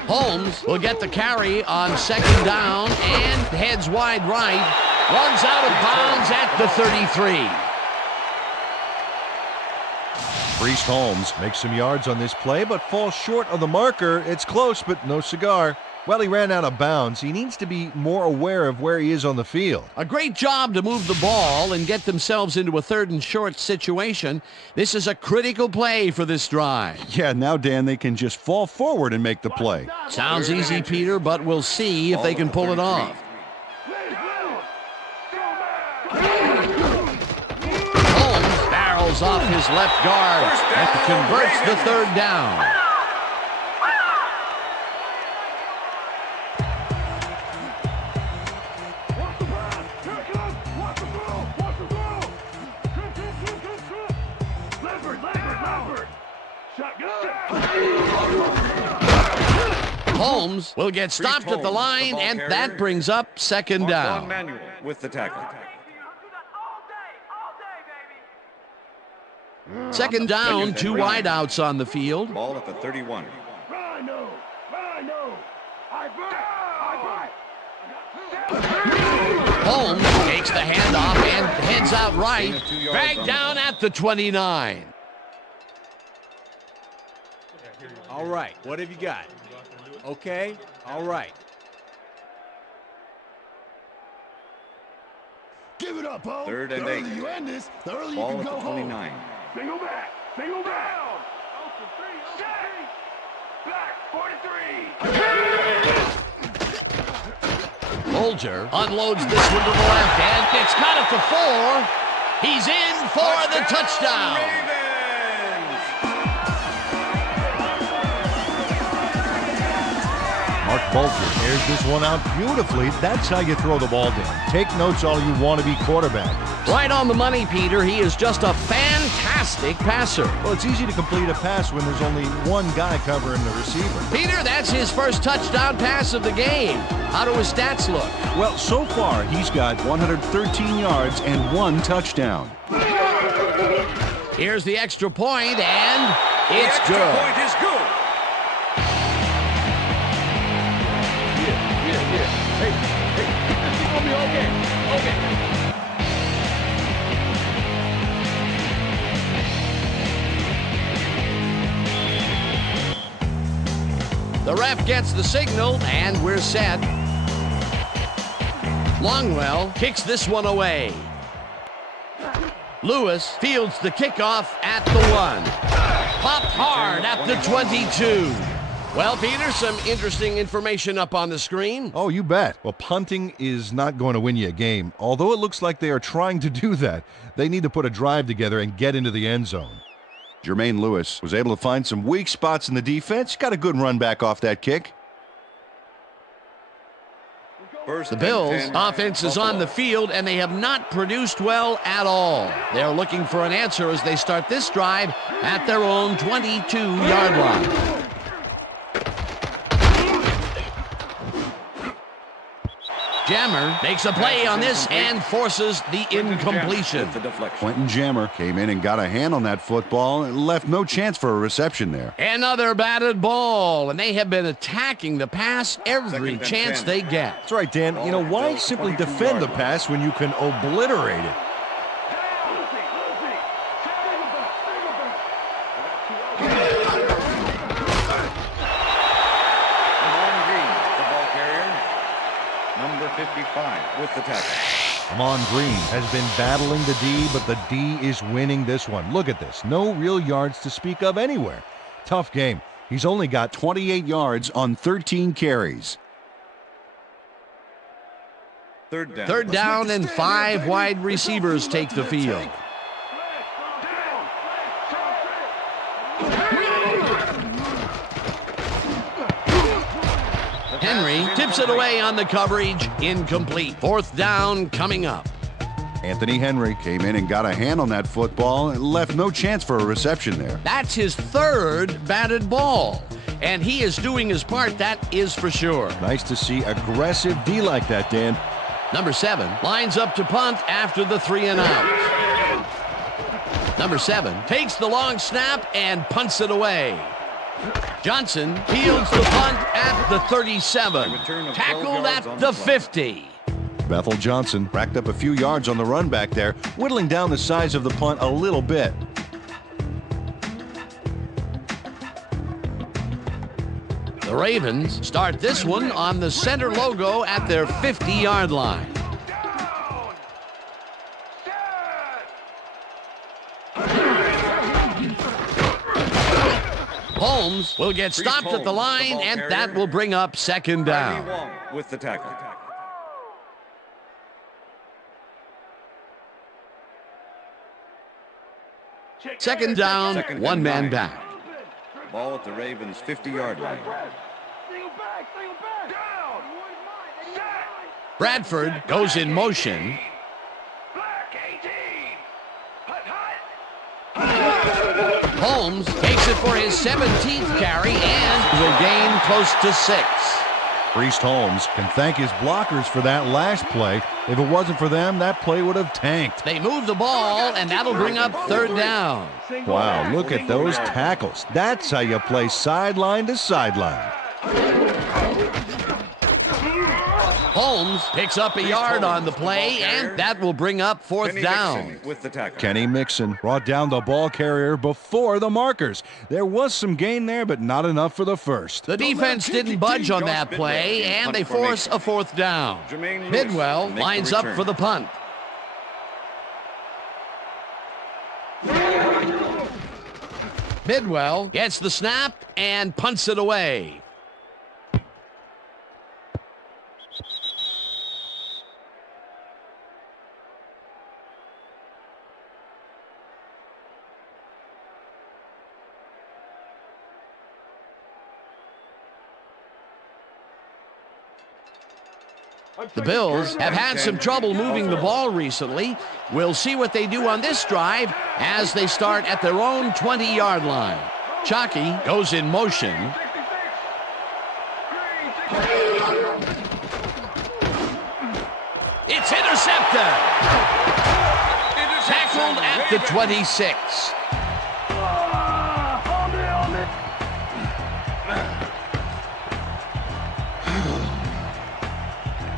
Holmes will get the carry on 2nd down and heads wide right. Runs out of bounds at the 33. Priest Holmes makes some yards on this play, but falls short of the marker. It's close, but no cigar. Well, he ran out of bounds. He needs to be more aware of where he is on the field. A great job to move the ball and get themselves into a 3rd and short situation. This is a critical play for this drive. Yeah, now, Dan, they can just fall forward and make the play. Sounds easy, Peter, but we'll see if they can pull it off. Holmes barrels off his left guard and converts the 3rd down. Holmes will get stopped at the line, and that brings up 2nd down. Manuel with the tackle. 2nd down, 2 wideouts on the field. Ball at the 31. Holmes takes the handoff and heads out right, back down at the 29. All right, what have you got? Okay, all right. Give it up, Ho. 3rd and The 8. earlier you end this, the earlier Ball you at can the go home. 29. Single back. Single back. Back. 43. Bolger unloads this one to the left, and it's caught at the 4. He's in for the touchdown. Mark Bolger airs this one out beautifully. That's how you throw the ball down. Take notes all you want to be quarterback. Right on the money, Peter. He is just a fantastic passer. Well, it's easy to complete a pass when there's only one guy covering the receiver. Peter, that's his first touchdown pass of the game. How do his stats look? Well, so far, he's got 113 yards and 1 touchdown. Here's the extra point, and it's The extra good. point is good. The ref gets the signal, and we're set. Longwell kicks this one away. Lewis fields the kickoff at the 1. Popped hard at the 22. Well, Peter, some interesting information up on the screen. Oh, you bet. Well, punting is not going to win you a game. Although it looks like they are trying to do that, they need to put a drive together and get into the end zone. Jermaine Lewis was able to find some weak spots in the defense. Got a good run back off that kick. The Bills' offense is on the field, and they have not produced well at all. They're looking for an answer as they start this drive at their own 22-yard line. Jammer makes a play on this and forces the incompletion. Quentin Jammer came in and got a hand on that football and left no chance for a reception there. Another batted ball, and they have been attacking the pass every chance they get. That's right, Dan. You know, why simply defend the pass when you can obliterate it? Number 55 with the tackle. Amon Green has been battling the D, but the D is winning this one. Look at this. No real yards to speak of anywhere. Tough game. He's only got 28 yards on 13 carries. Third down and 5 wide receivers take the field. Henry tips it away on the coverage. Incomplete. 4th down coming up. Anthony Henry came in and got a hand on that football and left no chance for a reception there. That's his 3rd batted ball, and he is doing his part, that is for sure. Nice to see aggressive D like that, Dan. Number 7 lines up to punt after the 3 and out. Number 7 takes the long snap and punts it away. Johnson fields the punt at the 37. Tackled at the 50. Bethel Johnson racked up a few yards on the run back there, whittling down the size of the punt a little bit. The Ravens start this one on the center logo at their 50-yard line. Holmes will get stopped at the line, and that will bring up second down. With the tackle. Second down, one man back. Ball at the Ravens' 50-yard line. Bradford goes in motion. Holmes takes it for his 17th carry and will gain close to 6. Priest Holmes can thank his blockers for that last play. If it wasn't for them, that play would have tanked. They move the ball, and that'll bring up third down. Wow, look at those tackles. That's how you play sideline to sideline. Holmes picks up a yard on the play, and that will bring up fourth down. With the tackle. Kenny Mixon brought down the ball carrier before the markers. There was some gain there, but not enough for the first. The defense didn't budge on that play, and they force a fourth down. Bidwell lines up for the punt. Bidwell gets the snap and punts it away. The Bills have had some trouble moving the ball recently. We'll see what they do on this drive as they start at their own 20-yard line. Chalky goes in motion. It's intercepted. Tackled at the 26.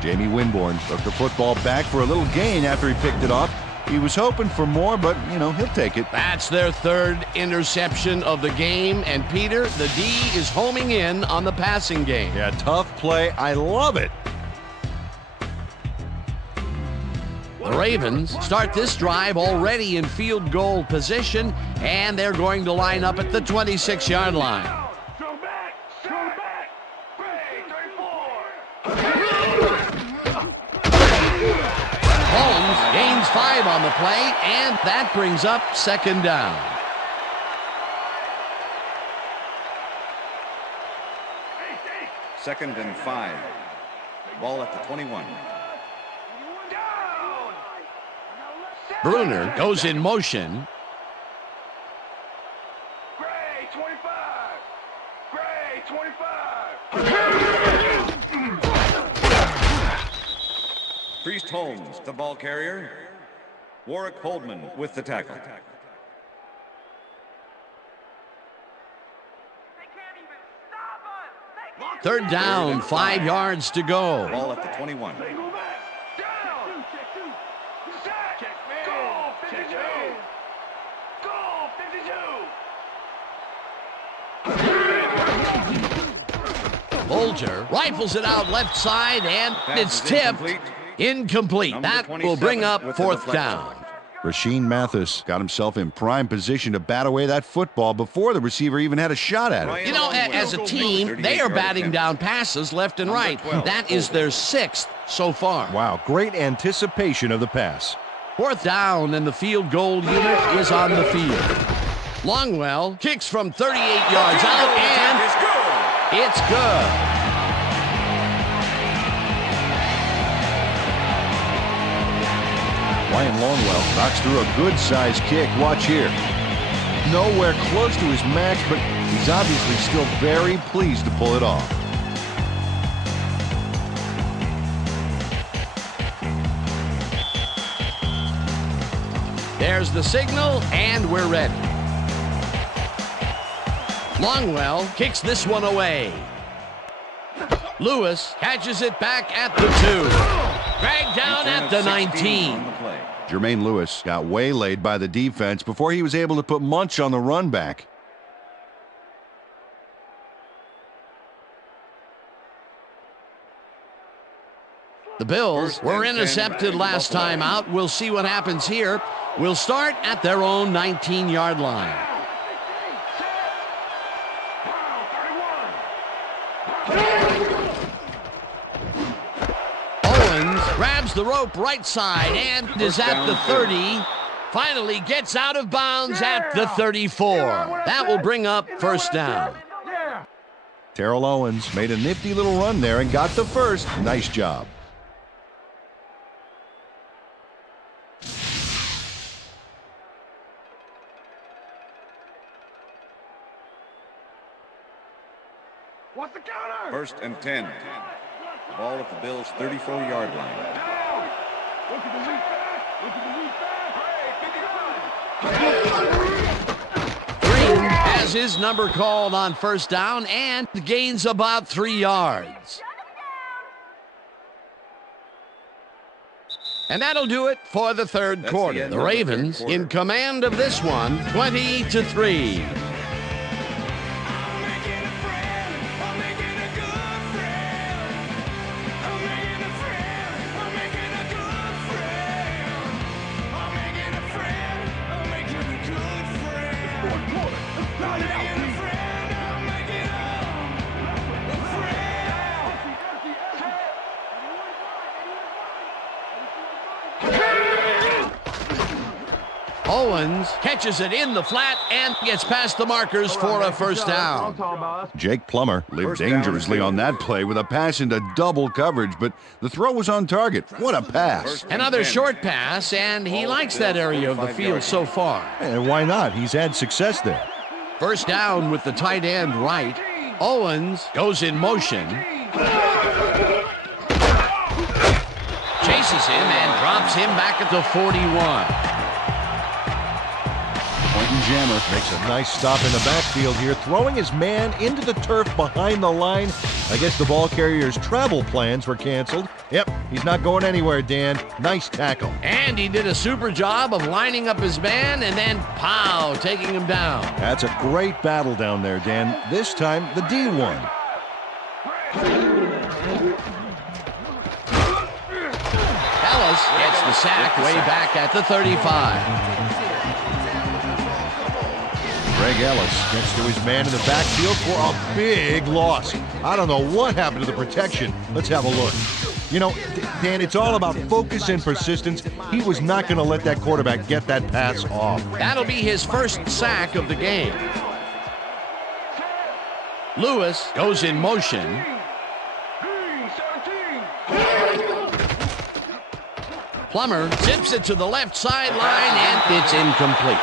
Jamie Winborn took the football back for a little gain after he picked it off. He was hoping for more, but, he'll take it. That's their third interception of the game. And, Peter, the D is homing in on the passing game. Yeah, tough play. I love it. The Ravens start this drive already in field goal position, and they're going to line up at the 26-yard line. Holmes gains 5 on the play, and that brings up second down. Second and 5. Ball at the 21. Bruner goes in motion. Gray, 25. Gray, 25. Priest Holmes, the ball carrier. Warwick Holdman with the tackle. Third down, 5 yards to go. Ball at the 21. Bolger rifles it out left side, and it's tipped. Incomplete. That will bring up fourth down. Rashean Mathis got himself in prime position to bat away that football before the receiver even had a shot at it. You know, as a team, they are batting down passes left and right. That is their 6th so far. Wow, great anticipation of the pass. Fourth down, and the field goal unit is on the field. Longwell kicks from 38 yards out, and it's good. Ryan Longwell knocks through a good-sized kick. Watch here. Nowhere close to his match, but he's obviously still very pleased to pull it off. There's the signal, and we're ready. Longwell kicks this one away. Lewis catches it back at the 2. Dragged down at the 19. Jermaine Lewis got waylaid by the defense before he was able to put Munch on the run back. The Bills were intercepted last time out. We'll see what happens here. We'll start at their own 19-yard line. Owens grabs the rope right side and is at the 30. Finally gets out of bounds at the 34. That will bring up first down. Terrell Owens made a nifty little run there and got the first. Nice job. What's the counter? First and 10. Ball at the Bills' 34-yard line. Look at the weak back. Look at the weak back. Green has his number called on first down and gains about 3 yards. And that'll do it for the third quarter. The Ravens in command of this one, 20-3. Owens catches it in the flat and gets past the markers for a first down. Jake Plummer lived dangerously on that play with a pass into double coverage, but the throw was on target. What a pass. Another short pass, and he likes that area of the field so far. And why not? He's had success there. First down with the tight end right. Owens goes in motion. Chases him and drops him back at the 41. Jammer makes a nice stop in the backfield here, throwing his man into the turf behind the line. I guess the ball carrier's travel plans were canceled. Yep, he's not going anywhere, Dan. Nice tackle. And he did a super job of lining up his man and then, pow, taking him down. That's a great battle down there, Dan. This time, the D won. Ellis gets the sack way back at the 35. Greg Ellis gets to his man in the backfield for a big loss. I don't know what happened to the protection. Let's have a look. You know, Dan, it's all about focus and persistence. He was not going to let that quarterback get that pass off. That'll be his first sack of the game. Lewis goes in motion. Plummer zips it to the left sideline, and it's incomplete.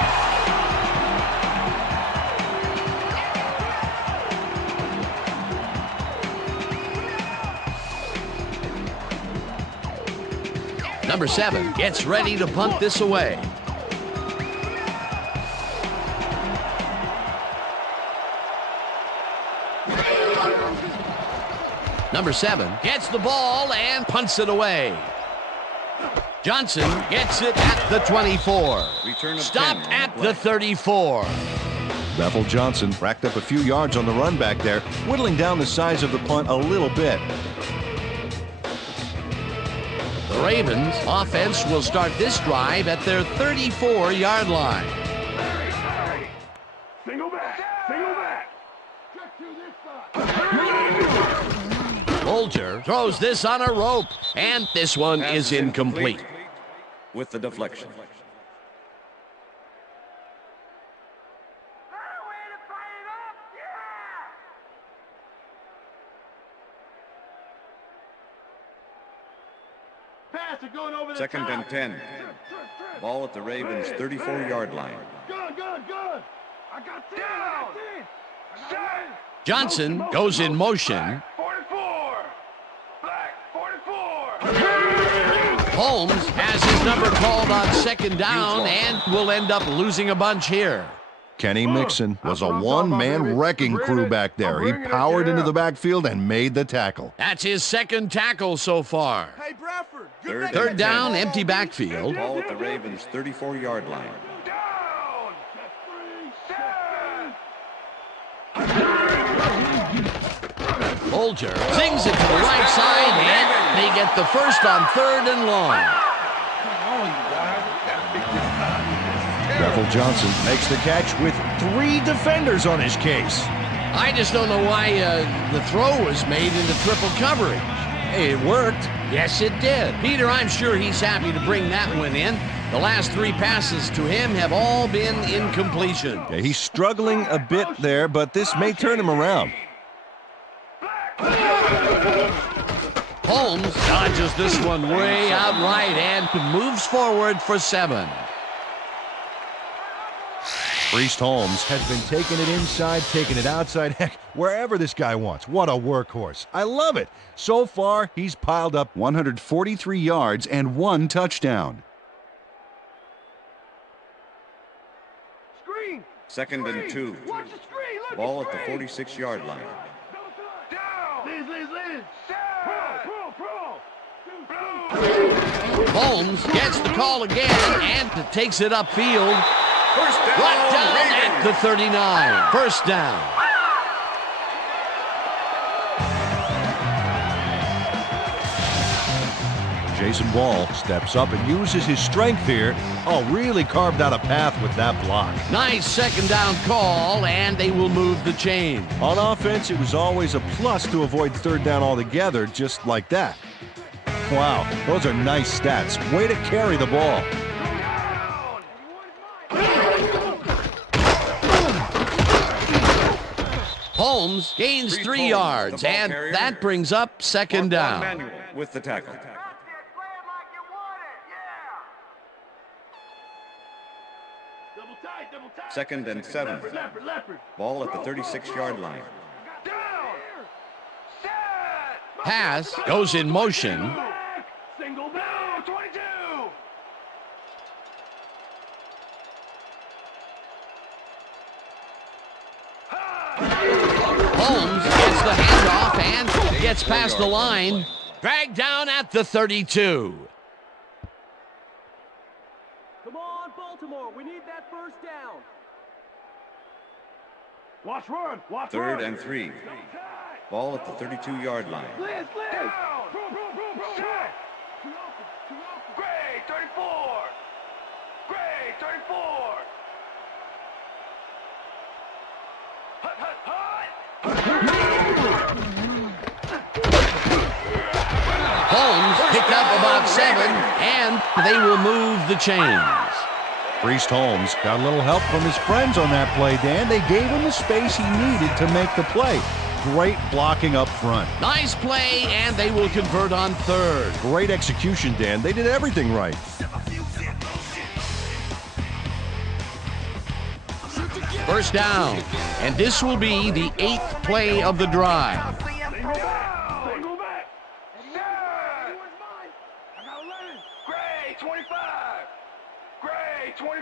Number 7 gets ready to punt this away. Number 7 gets the ball and punts it away. Johnson gets it at the 24. Stopped at the 34. Bethel Johnson racked up a few yards on the run back there, whittling down the size of the punt a little bit. The Ravens offense will start this drive at their 34-yard line. Single back. Single back. Bolger throws this on a rope, and this one is incomplete. With the deflection. Second and 10. Ball at the Ravens' 34-yard line. Good. I got 10. Johnson goes in motion. 44. Black 44. Holmes has his number called on second down and will end up losing a bunch here. Kenny Mixon was a one-man wrecking crew back there. He powered into the backfield and made the tackle. That's his second tackle so far. Hey, Bradford. Third down, empty backfield. Ball at the Ravens' 34-yard line. Down. Bolger zings it to the right side, and They get the first on 3rd and long. Bethel Johnson makes the catch with 3 defenders on his case. I just don't know why the throw was made into triple coverage. Hey, it worked. Yes, it did. Peter, I'm sure he's happy to bring that one in. The last 3 passes to him have all been incompletion. Yeah, he's struggling a bit there, but this may turn him around. Holmes dodges this one way outright and moves forward for 7. Priest Holmes has been taking it inside, taking it outside, heck, wherever this guy wants. What a workhorse. I love it. So far, he's piled up 143 yards and 1 touchdown. Screen. 2nd and 2. Watch the screen. Look Ball at at the screen. 46-yard line. Down. Liz. Pro. Holmes gets the call again and takes it upfield. First down. Brought down Raiders. at the 39. First down. Jason Wall steps up and uses his strength here. Oh, really carved out a path with that block. Nice 2nd down call, and they will move the chain. On offense, it was always a plus to avoid 3rd down altogether, just like that. Wow, those are nice stats. Way to carry the ball. Holmes gains 3 Holmes, yards, the ball and carrier. that brings up 2nd down. Manuel with the tackle. That's it. Play it like you want it. Yeah. Double tight. 2nd and 7. Leopard. Ball at the 36-yard line. Down. Set. Pass goes in motion. Single down. 22. Holmes gets the handoff and gets past the line. Dragged down at the 32. Come on, Baltimore. We need that first down. Watch run. 3rd and 3. Ball at the 32-yard line. Liz. Down. Pro. Set. Gray, 34. Gray, 34. Hut. Holmes picked up about 7, and they will move the chains. Priest Holmes got a little help from his friends on that play, Dan. They gave him the space he needed to make the play. Great blocking up front. Nice play, and they will convert on 3rd. Great execution, Dan. They did everything right. First down, and this will be the 8th play of the drive. Single back. Set. I got 11. Gray, 25. Gray, 25.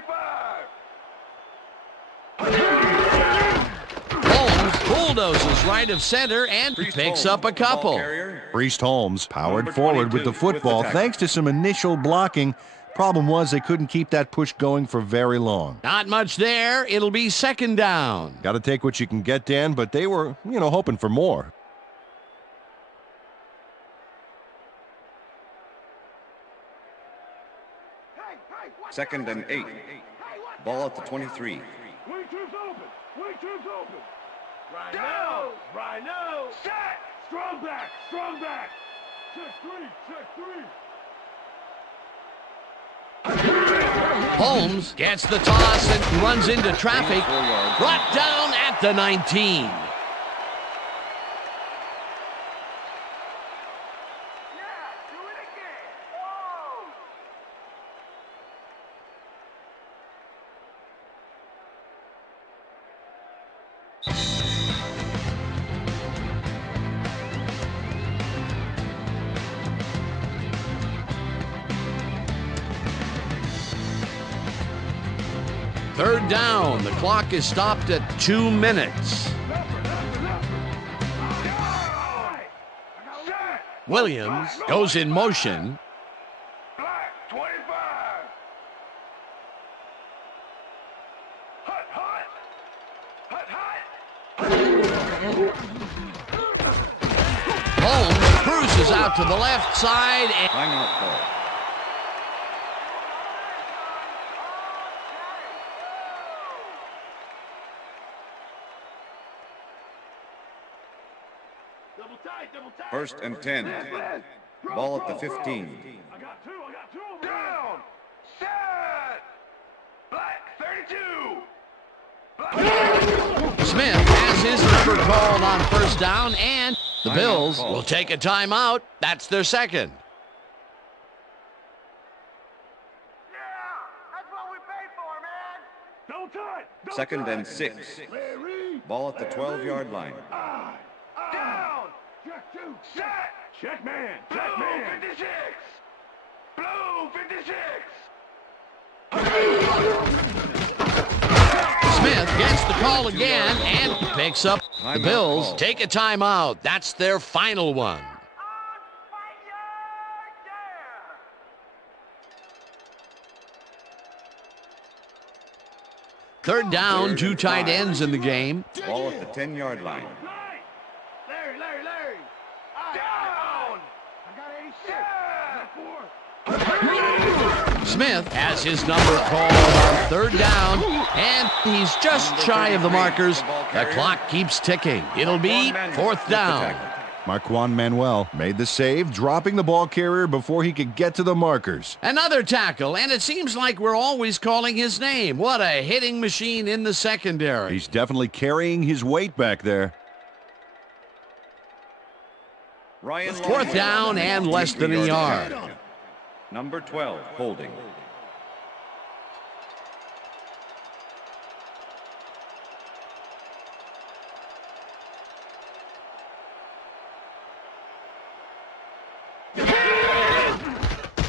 Holmes bulldozes right of center and Priest picks Holmes, up a the ball couple. carrier. Priest Holmes powered Number forward with 22 the football with the tackle. thanks to some initial blocking. Problem was they couldn't keep that push going for very long. Not much there. It'll be 2nd down. Got to take what you can get, Dan, but they were, hoping for more. Hey, 2nd and 8. Ball at the 23. Wing troops open. Rhino. Set. Strong back. Check three. Holmes gets the toss and runs into traffic. Brought down at the 19. Yeah, do it again. Whoa. Third down. The clock is stopped at 2 minutes. Williams goes in motion. Black, 25. Hut. Holmes cruises pushes out to the left side. And Timeout call. First and 10. Ball at the 15. I got two. Down. Set. Black 32. Smith has his number called on first down, and the Bills will take a timeout. That's their second. Yeah, that's what we paid for, man. Don't touch. Second and 6. Ball at the 12-yard line. Down. Check two. Set. Check man. Check man. 56. Blue 56. Smith gets the call again and picks up. The Bills take a timeout. That's their final one. Third down, two tight ends in the game. Ball at the 10-yard line. Larry. Down. I got 86. Smith has his number called on third down, and he's just shy of the markers. The clock keeps ticking. It'll be fourth down. Marquand Manuel made the save, dropping the ball carrier before he could get to the markers. Another tackle, and it seems like we're always calling his name. What a hitting machine in the secondary. He's definitely carrying his weight back there. Fourth down and less than a yard. Number 12, holding.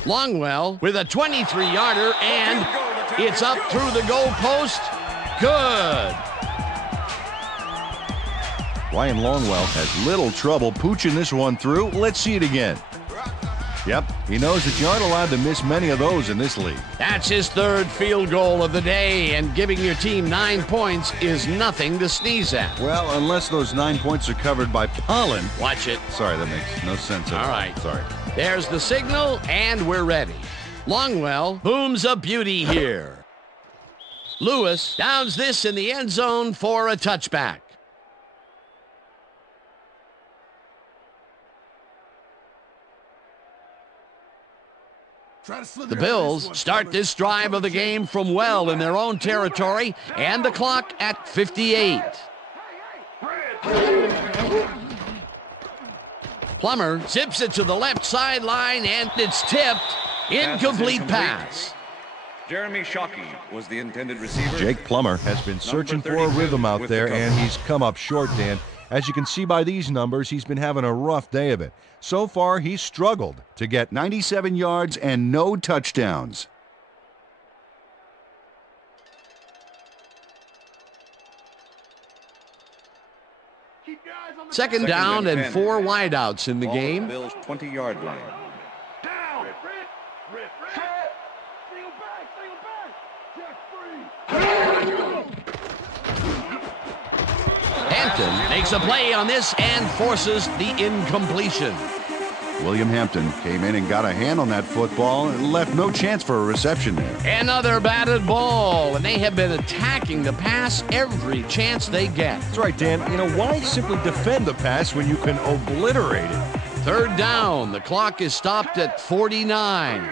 Longwell with a 23-yarder, and it's up through the goal post. Good. Ryan Longwell has little trouble pooching this one through. Let's see it again. Yep, he knows that you aren't allowed to miss many of those in this league. That's his third field goal of the day, and giving your team 9 points is nothing to sneeze at. Well, unless those 9 points are covered by pollen. Watch it. Sorry, that makes no sense. All right. Sorry. There's the signal, and we're ready. Longwell booms a beauty here. Lewis downs this in the end zone for a touchback. The Bills start this drive of the game from well in their own territory, and the clock at 58. Plummer zips it to the left sideline, and it's tipped. Incomplete pass. Jeremy Shockey was the intended receiver. Jake Plummer has been searching for a rhythm out there, and he's come up short, Dan. As you can see by these numbers, he's been having a rough day of it. So far, he's struggled to get 97 yards and no touchdowns. Second down and 4 wideouts in the game. Bills 20-yard line. Down. Set. Single back. Hampton makes a play on this and forces the incompletion. William Hampton came in and got a hand on that football and left no chance for a reception there. Another batted ball, and they have been attacking the pass every chance they get. That's right, Dan. You know, why simply defend the pass when you can obliterate it? Third down. The clock is stopped at 49.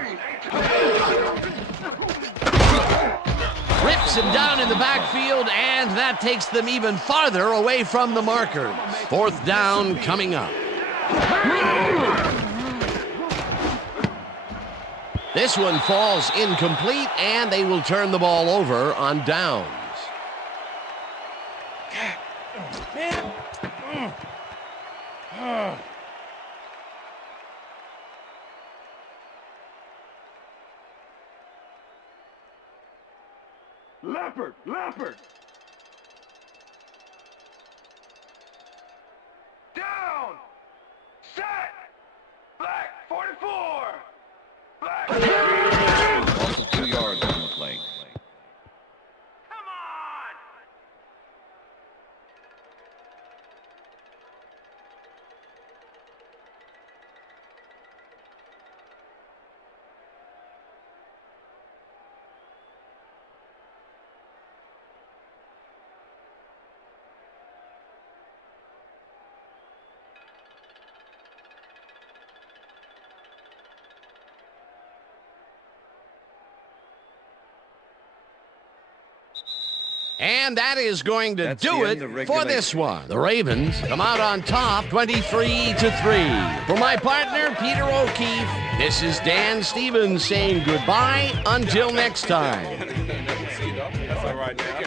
Rips him down in the backfield, and that takes them even farther away from the markers. Fourth down coming up. This one falls incomplete, and they will turn the ball over on downs. Leopard. Down. Set. Black 44. Black. Also 2 yards on the play. Come on. And that is going to That's do the it end of for this one. The Ravens come out on top 23-3. For my partner, Peter O'Keefe, this is Dan Stevens saying goodbye until next time. That's all right, man.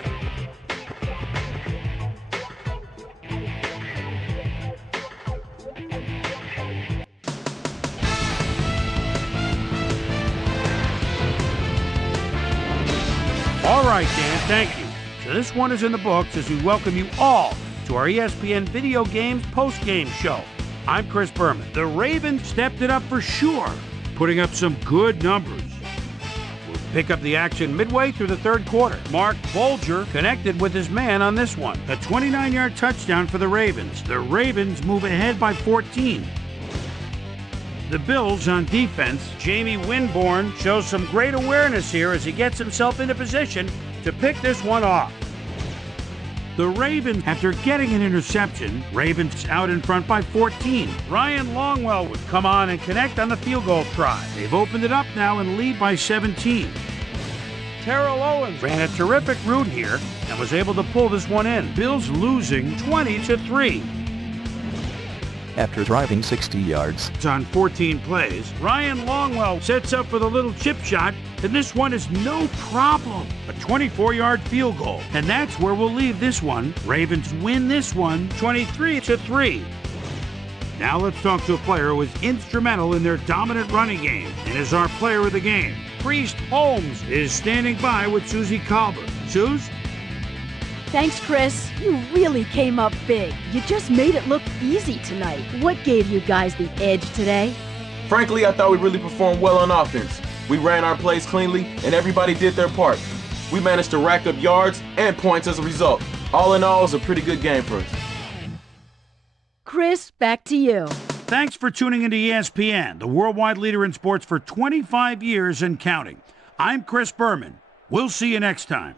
All right, Dan, thank you. So this one is in the books as we welcome you all to our ESPN Video Games post-game show. I'm Chris Berman. The Ravens stepped it up for sure, putting up some good numbers. We'll pick up the action midway through the third quarter. Mark Bolger connected with his man on this one. A 29-yard touchdown for the Ravens. The Ravens move ahead by 14. The Bills on defense. Jamie Winborn shows some great awareness here as he gets himself into position to pick this one off. The Ravens, after getting an interception, Ravens out in front by 14. Ryan Longwell would come on and connect on the field goal try. They've opened it up now and lead by 17. Terrell Owens ran a terrific route here and was able to pull this one in. Bills losing 20-3. After driving 60 yards. It's on 14 plays. Ryan Longwell sets up for the little chip shot, and this one is no problem. A 24-yard field goal, and that's where we'll leave this one. Ravens win this one 23-3. Now let's talk to a player who was instrumental in their dominant running game and is our player of the game. Priest Holmes is standing by with Susie Colbert. Suze? Thanks, Chris. You really came up big. You just made it look easy tonight. What gave you guys the edge today? Frankly, I thought we really performed well on offense. We ran our plays cleanly, and everybody did their part. We managed to rack up yards and points as a result. All in all, it was a pretty good game for us. Chris, back to you. Thanks for tuning into ESPN, the worldwide leader in sports for 25 years and counting. I'm Chris Berman. We'll see you next time.